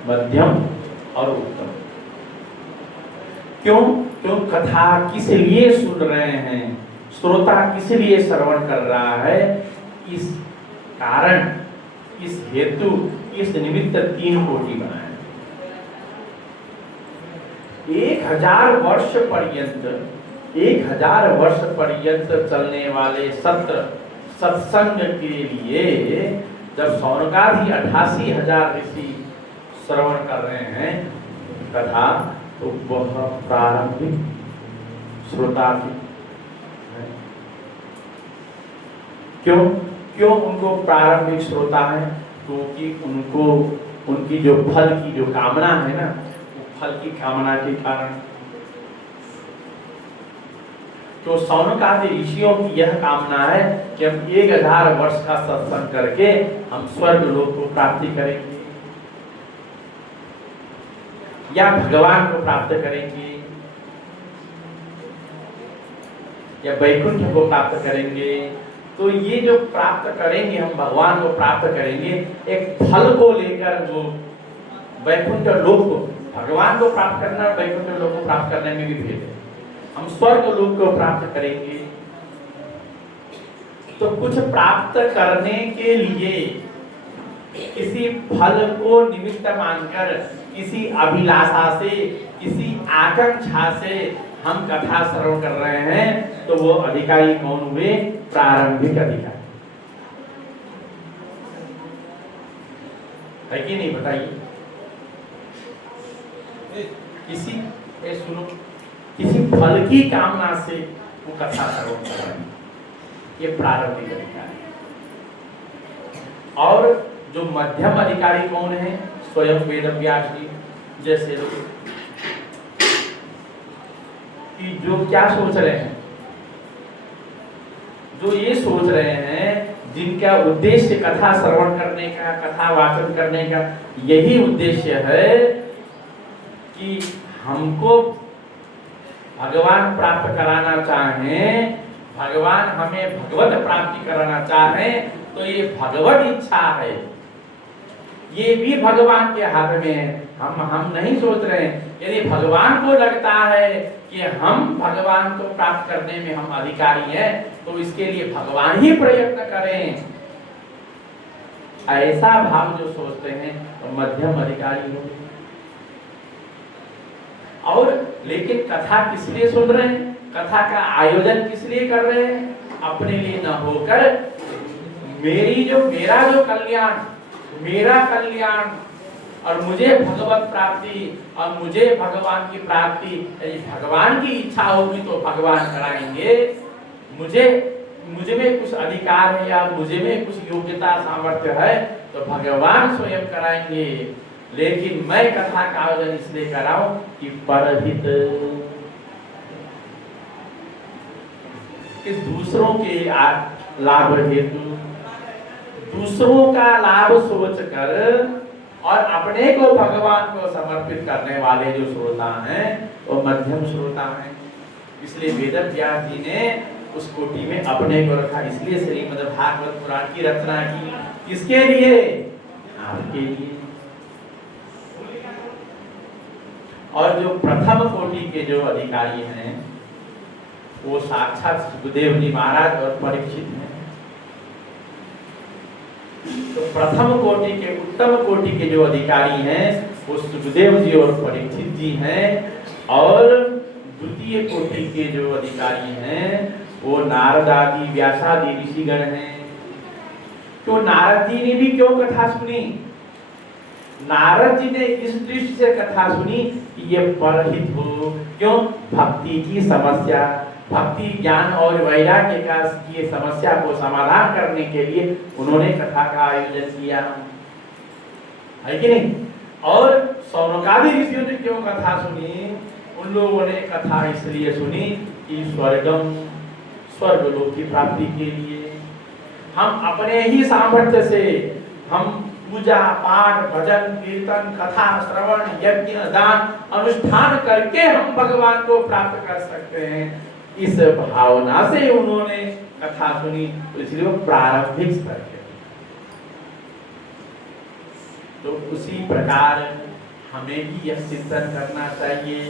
मध्यम और उत्तम। क्यों? क्यों कथा किस लिए सुन रहे हैं, श्रोता किस लिए श्रवण कर रहा है, इस कारण, इस हेतु, इस निमित्त 3 कोटि बनाए। 1000 वर्ष पर्यंत चलने वाले सत्र सत्संग के लिए जब सौनकादि 88,000 ऋषि श्रवण कर रहे हैं कथा, तो वह प्रारंभिक श्रोता की। क्यों उनको प्रारंभिक श्रोता है? क्योंकि उनको उनकी जो फल की जो कामना है ना, वो फल की कामना के कारण। तो सौनकादि ऋषियों की यह कामना है कि हम 1000 वर्ष का सत्संग करके हम स्वर्ग लोक को प्राप्ति करेंगे या भगवान को प्राप्त करेंगे या वैकुंठ को प्राप्त करेंगे। तो ये जो प्राप्त करेंगे, हम भगवान को प्राप्त करेंगे, एक फल को लेकर वो वैकुंठ लोक को, भगवान को प्राप्त करना और वैकुंठ लोक को प्राप्त करने में भी भेद है। हम स्वर्ग लोक को प्राप्त करेंगे। तो कुछ प्राप्त करने के लिए किसी फल को निमित्त मानकर, किसी अभिलाषा से, किसी आकांक्षा से हम कथा श्रवण कर रहे हैं, तो वो अधिकारी कौन हुए? प्रारंभिक अधिकारी है कि नहीं? बताइए। किसी फल की कामना से वो कथा श्रवण कर रहे हैं, ये प्रारंभिक अधिकारी। और जो मध्यम अधिकारी कौन है? स्वयं वेदव्यास जी जैसे लोग, कि जो क्या सोच रहे हैं, जो ये सोच रहे हैं, जिनका उद्देश्य कथा श्रवण करने का, कथा वाचन करने का यही उद्देश्य है कि हमको भगवान प्राप्त कराना चाहें, भगवान हमें भगवत प्राप्ति कराना चाहें, तो ये भगवत इच्छा है, ये भी भगवान के हाथ में है। हम नहीं सोच रहे हैं। यदि भगवान को लगता है कि हम भगवान को प्राप्त करने में हम अधिकारी हैं, तो इसके लिए भगवान ही प्रयत्न करें। ऐसा भाव जो सोचते हैं तो मध्यम अधिकारी होंगे। और लेकिन कथा किस लिए सुन रहे हैं, कथा का आयोजन किस लिए कर रहे हैं? अपने लिए न होकर मेरा जो कल्याण, मेरा कल्याण और मुझे भगवत प्राप्ति और मुझे भगवान की प्राप्ति, यदि भगवान की इच्छा होगी तो भगवान कराएंगे। मुझे में कुछ अधिकार है या मुझे में कुछ योग्यता सामर्थ्य है तो भगवान स्वयं कराएंगे। लेकिन मैं कथा का आयोजन इसलिए कराऊं कि परहित, कि दूसरों के लाभ हेतु, दूसरों का लाभ सोचकर और अपने को भगवान को समर्पित करने वाले जो श्रोता हैं वो मध्यम श्रोता हैं। इसलिए वेदव्यास जी ने उस कोटि में अपने को रखा। इसलिए श्रीमद् भागवत पुराण की रचना की। किसके लिए? आपके लिए। और जो प्रथम कोटि के जो अधिकारी हैं वो साक्षात सुखदेव जी महाराज और परीक्षित हैं। तो प्रथम कोटि के, उत्तम कोटि के जो अधिकारी हैं वो सुखदेव जी और परीक्षित जी हैं। और द्वितीय कोटि के जो अधिकारी हैं वो नारद आदि व्यासादि ऋषिगण हैं। तो नारद जी ने भी क्यों कथा सुनी? नारद जी ने इस दृष्टि से कथा सुनी कि ये परहित हो। क्यों? भक्ति की समस्या, भक्ति ज्ञान और वैराग्य का ये समस्या को समाधान करने के लिए उन्होंने कथा का आयोजन किया है कि नहीं। और शौनकादि ऋषियों ने क्यों कथा सुनी? उन लोगों ने कथा इसलिए सुनी कि स्वर्गलोक की प्राप्ति के लिए हम अपने ही सामर्थ्य से हम पूजा पाठ भजन कीर्तन कथा श्रवण यज्ञ दान अनुष्ठान करके हम भगवान को प्राप्त कर सकते हैं। इस भावना से उन्होंने कथा सुनी, तो इसलिए वो प्रारंभिक स्तर के। तो उसी प्रकार हमें भी यह चिंतन करना चाहिए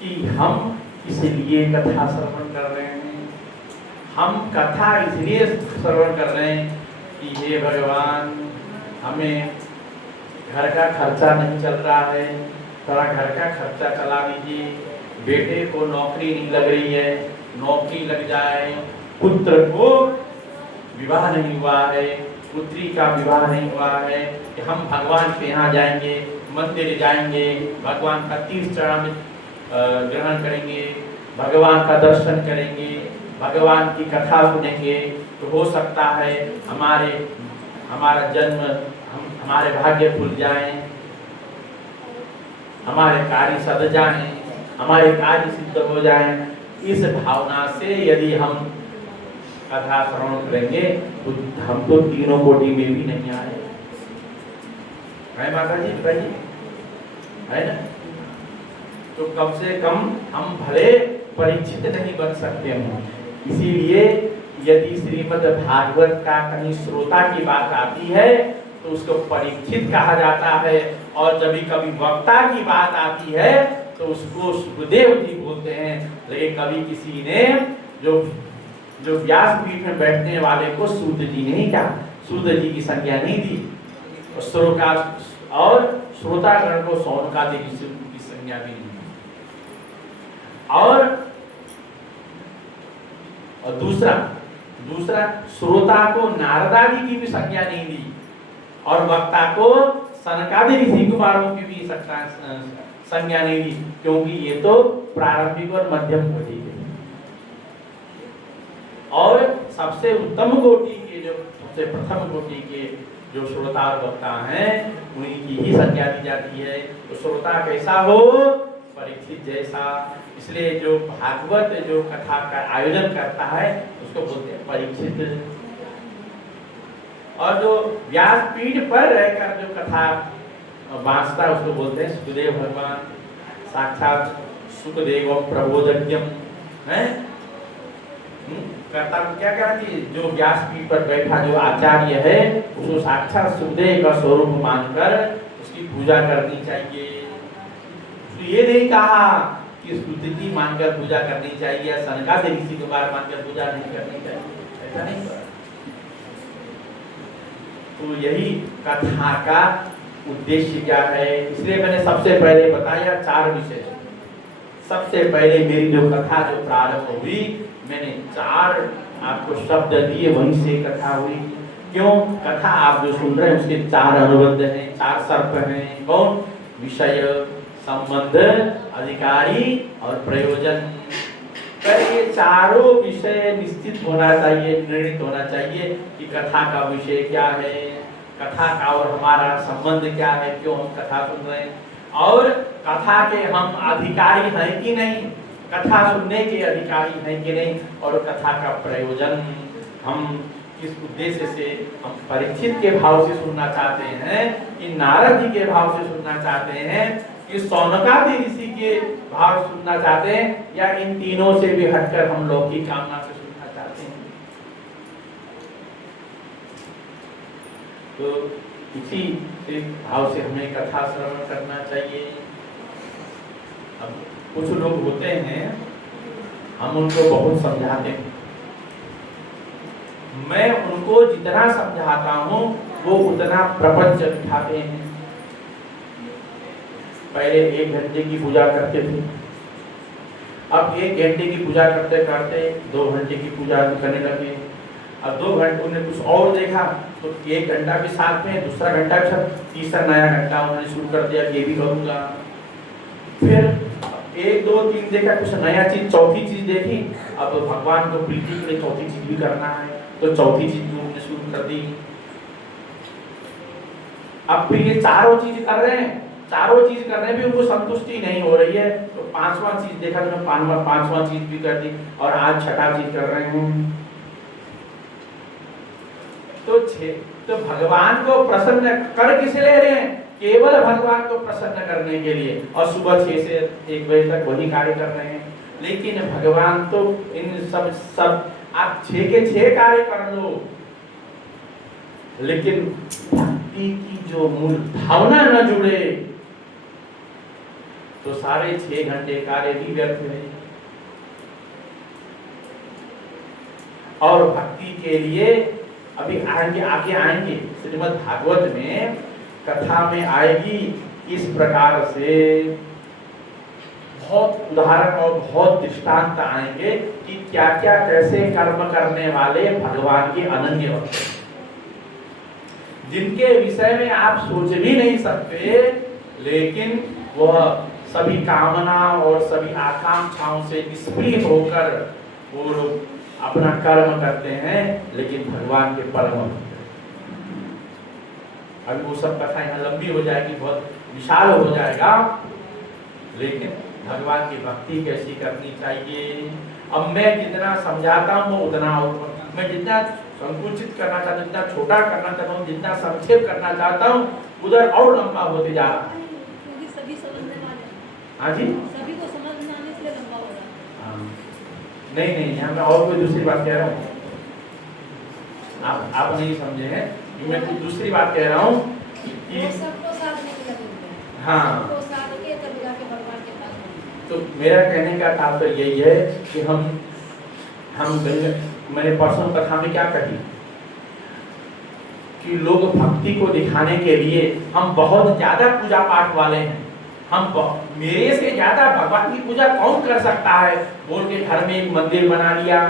कि हम इसलिए कथा श्रवण कर रहे हैं। हम कथा इसलिए श्रवण कर रहे हैं कि हे भगवान, हमें घर का खर्चा नहीं चल रहा है, थोड़ा घर का खर्चा चला दीजिए। बेटे को नौकरी नहीं लग रही है, नौकरी लग जाए। पुत्र को विवाह नहीं हुआ है, पुत्री का विवाह नहीं हुआ है, कि हम भगवान के यहाँ जाएंगे, मंदिर जाएंगे, भगवान का तीर्थ चरण ग्रहण करेंगे, भगवान का दर्शन करेंगे, भगवान की कथा सुनेंगे, तो हो सकता है हमारा जन्म, हमारे भाग्य खुल जाएं, हमारे कार्य सद जाएं, हमारे कार्य सिद्ध हो जाएं। इस भावना से यदि हम कथा श्रवण करेंगे तो हम तो तीनों कोटि में भी नहीं आए। है माता जी, बताइए, है ना? तो कम से कम हम भले परीक्षित नहीं बन सकते हैं। इसीलिए यदि श्रीमद् भागवत का कहीं श्रोता की बात आती है तो उसको परीक्षित कहा जाता है, और जब कभी वक्ता की बात आती है तो उसको सुखदेव जी बोलते हैं। लेकिन कभी किसी ने जो व्यासपीठ में बैठने वाले को सूत जी नहीं कहा, सूत जी की संज्ञा नहीं दी, और श्रोतागण को शौनकादि की संज्ञा भी नहीं। और दूसरा श्रोता को नारदादि की भी संज्ञा नहीं दी, और वक्ता को सनकादि ऋषि कुमारों की भी संज्ञा नहीं दी, क्योंकि ये तो प्रारंभिक और मध्यम कोटि के। और सबसे उत्तम कोटि के, जो सबसे प्रथम कोटि के जो श्रोता और वक्ता हैं, उन्हीं की ही संज्ञा दी जाती है। तो श्रोता कैसा हो? परीक्षित जैसा। इसलिए जो भागवत जो कथा का आयोजन करता है उसको बोलते हैं परीक्षित। और जो व्यासपीठ पर रहकर जो कथा बांसता है उसको बोलते हैं सुखदेव भगवान, साक्षात सुखदेव प्रबोधज्ञम है। करता क्या कहना चाहिए? जो व्यासपीठ पर बैठा जो आचार्य है उसको साक्षात सुखदेव का स्वरूप मानकर उसकी पूजा करनी चाहिए। तो ये नहीं कहा कि स्तुति मानकर पूजा करनी चाहिए, सनकादि ऋषि के बारे मानकर पूजा नहीं करनी चाहिए, ऐसा नहीं कहा। तो यही कथा का उद्देश्य क्या है, इसलिए मैंने सबसे पहले बताया 4 विषय। सबसे पहले मेरी जो कथा जो प्रारंभ हुई, मैंने 4 आपको शब्द दिए, वहीं से कथा हुई। क्यों? कथा आप जो सुन रहे हैं उसके 4 अनुबंध हैं, 4 सर्प हैं। कौन? विषय, संबंध, अधिकारी और प्रयोजन। पर ये चारों विषय निश्चित होना चाहिए, निर्णित होना चाहिए कि कथा का विषय क्या है, कथा का और हमारा संबंध क्या है, क्यों हम कथा सुन रहे हैं, और कथा के हम अधिकारी हैं कि नहीं, कथा सुनने के अधिकारी हैं कि नहीं, और कथा का प्रयोजन हम किस उद्देश्य से, हम परीक्षित के भाव से सुनना चाहते हैं कि नारद जी के भाव से सुनना चाहते हैं कि शौनकादि ऋषि के भाव सुनना चाहते हैं, या इन तीनों से भी हटकर हम लौकिक कामना से सुनना चाहते हैं। तो इसी भाव से हमें कथा श्रवण करना चाहिए। अब कुछ लोग होते हैं, हम उनको बहुत समझाते हैं, मैं उनको जितना समझाता हूँ वो उतना प्रपंच उठाते हैं। पहले 1 घंटे की पूजा करते थे, अब 1 घंटे की पूजा करते करते 2 घंटे की पूजा करने लगे। अब 2 घंटे उन्हें कुछ और देखा तो 1 घंटा भी साथ में, दूसरा घंटा भी साथ, तीसरा नया घंटा उन्होंने शुरू कर दिया, ये भी करूँगा। फिर 1 2 3 देखा, कुछ नया चीज, चौथी चीज देखी, अब भगवान को प्रीति के लिए चौथी चीज भी करना है, तो चौथी चीज भी उन्होंने शुरू कर दी। अब फिर ये चारों चीज कर रहे हैं, चारों चीज करने भी उनको संतुष्टि नहीं हो रही है, तो 5वां चीज देखा तो 5वां चीज भी कर दी, और आज 6ठा चीज कर रहे हैं। तो भगवान को प्रसन्न कर किसे ले रहे हैं? केवल भगवान को प्रसन्न करने के लिए, और सुबह 6 से 1 बजे तक वही कार्य कर रहे हैं। लेकिन भगवान तो इन सब आप 6 के 6 कार्य कर लो, लेकिन भक्ति की जो मूल भावना न जुड़े तो सारे 6 घंटे कार्य भी व्यर्थ है। और भक्ति के लिए अभी आगे आएंगे, श्रीमद् भागवत में कथा में आएगी, इस प्रकार से बहुत उदाहरण और बहुत दृष्टांत आएंगे कि क्या क्या कैसे कर्म करने वाले भगवान के अनन्य भक्त, जिनके विषय में आप सोच भी नहीं सकते, लेकिन वह सभी कामना और सभी आकांक्षाओं से निष्प्रिय होकर वो लोग अपना कर्म करते हैं, लेकिन भगवान के परम भक्त। अभी वो सब कथा यहाँ लंबी हो जाएगी, बहुत विशाल हो जाएगा, लेकिन भगवान की भक्ति कैसी करनी चाहिए। अब मैं जितना समझाता हूँ वो उतना, मैं जितना संकुचित करना चाहता हूँ, जितना छोटा करना चाहता हूँ, जितना संक्षेप करना चाहता हूँ, उधर और लंबा होते जा रहा है। क्योंकि सभी समझने वाले हैं। हाँ जी, सभी को समझ में आने से लंबा हो रहा है। नहीं, यहाँ मैं और कोई दूसरी बात कह रहा हूँ, आप नहीं समझे हैं, मैं कुछ दूसरी बात कह रहा हूँ कि सबको साथ में लगेंगे। हाँ, सबको साथ के तब जाके भगवान के पास होंगे। तो मेरा कहने का तात्पर्य यही है कि हम मैंने परसों कथा में क्या कही कि लोग भक्ति को दिखाने के लिए हम बहुत ज्यादा पूजा पाठ वाले हैं, मेरे से ज्यादा भगवान की पूजा कौन कर सकता है बोल के घर में एक मंदिर बना लिया,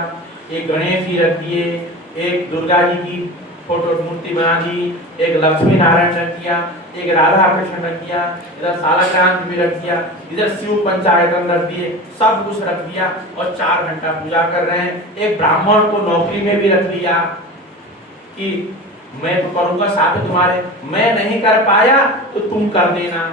एक गणेश जी रख दिए, एक दुर्गा जी की फोटो मूर्ति बना दी, एक लक्ष्मी नारायण रख दिया, एक राधा कृष्ण रख दिया, इधर सालग्राम भी रख दिया, इधर शिव पंचायतन रख दिए, सब कुछ रख दिया और 4 घंटा पूजा कर रहे हैं। एक ब्राह्मण को नौकरी में भी रख लिया कि मैं तो करूंगा साथ तुम्हारे, मैं नहीं कर पाया तो तुम कर देना।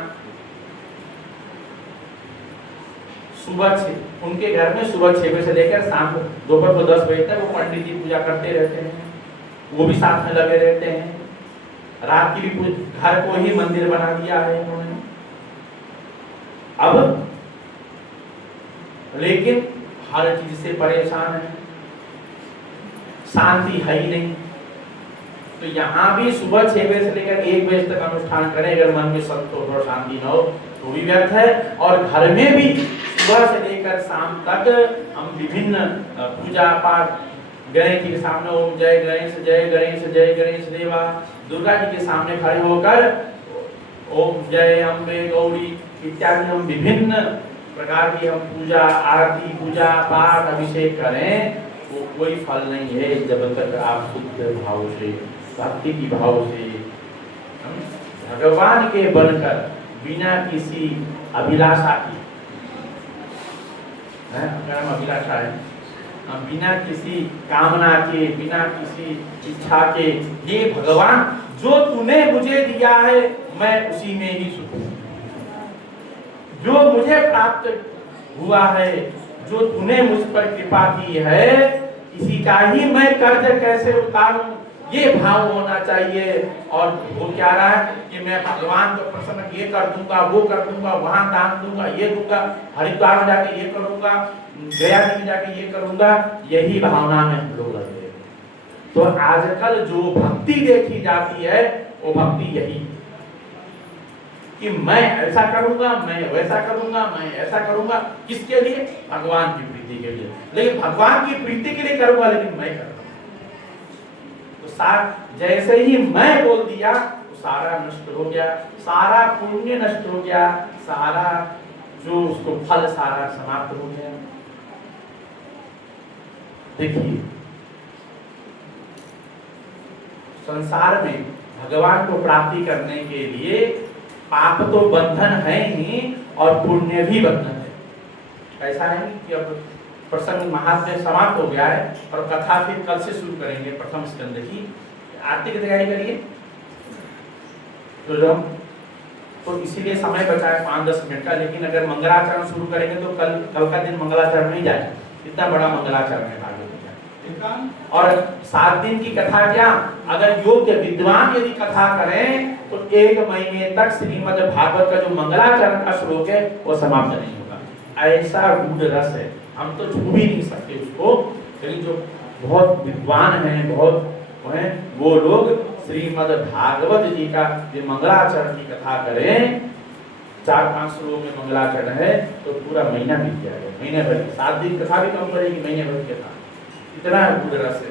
सुबह से उनके घर में सुबह 6 बजे से लेकर शाम दोपहर को 10 बजे तक वो पंडित जी पूजा करते रहते हैं, वो भी साथ में लगे रहते हैं। रात की भी घर को ही मंदिर बना दिया है उन्होंने। अब लेकिन हर चीज से परेशान है, शांति है ही नहीं। तो यहाँ भी सुबह 6 बजे से लेकर 1 बजे तक अनुष्ठान करें, अगर मन में संतोष और शांति न हो तो भी व्यर्थ है। और घर में भी सुबह से लेकर शाम तक हम विभिन्न पूजा पाठ गणेश जी के सामने ओम जय गणेश जय गणेश जय गणेश देवा दुर्गा जी के सामने खड़े होकर ओम जय अम्बे गौरी इत्यादि हम विभिन्न प्रकार की हम पूजा आरती पूजा पाठ अभिषेक करें, वो कोई फल नहीं है जब तक आप शुद्ध भाव से भक्ति की भाव से भगवान के बनकर बिना किसी अभिलाषा की, अगर हम अभिलाषा है, हम बिना किसी कामना के बिना किसी इच्छा के, ये भगवान जो तूने मुझे दिया है मैं उसी में ही सुख हूं, जो मुझे प्राप्त हुआ है, जो तूने मुझ पर कृपा की है, इसी का ही मैं कर्ज कैसे उतारूं, ये भाव होना चाहिए। और वो क्या रहा है कि मैं भगवान को प्रसन्न ये कर दूंगा, वो कर दूंगा, वहां दान दूंगा, ये दूंगा, हरिद्वार में जाके ये करूंगा, गया में जाके ये करूंगा, यही भावना में हम लोग रहते हैं। तो आजकल जो भक्ति देखी जाती है वो भक्ति यही कि मैं ऐसा करूंगा, मैं वैसा करूंगा, मैं ऐसा करूंगा, किसके लिए? भगवान की प्रीति के लिए। लेकिन भगवान की प्रीति के लिए करूंगा, लेकिन मैं करूंगा तो जैसे ही मैं बोल दिया तो सारा नष्ट हो गया, सारा पुण्य नष्ट हो गया, सारा जो उसको फल सारा समाप्त हो गया। देखिए संसार में भगवान को प्राप्ति करने के लिए पाप तो बंधन है ही और पुण्य भी बंधन है। ऐसा नहीं कि अब प्रसंग महात्म्य समाप्त हो गया है और कथा फिर कल से शुरू करेंगे प्रथम स्कंद की। आरती की तैयारी करिए तो इसीलिए समय बचा है 5-10 मिनट का। लेकिन अगर मंगलाचरण शुरू करेंगे तो कल का दिन मंगलाचरण नहीं जाए, इतना बड़ा मंगलाचरण है आगे। और 7 दिन की कथा क्या, अगर योग्य विद्वान यदि कथा करें तो 1 महीने तक श्रीमद् भागवत का जो मंगलाचरण का श्लोक है वो समाप्त नहीं होगा। ऐसा गूढ़ रस है, हम तो छू भी नहीं सकते उसको। लेकिन जो बहुत विद्वान हैं, बहुत वो लोग श्रीमद् भागवत जी का जो मंगलाचरण की कथा करें, 4-5 श्लोक में मंगलाचरण है तो पूरा महीना बीत जाएगा। महीने भर 7 दिन कथा भी कम पड़ेगी, महीने भर की कथा, इतना गूढ़ रस है।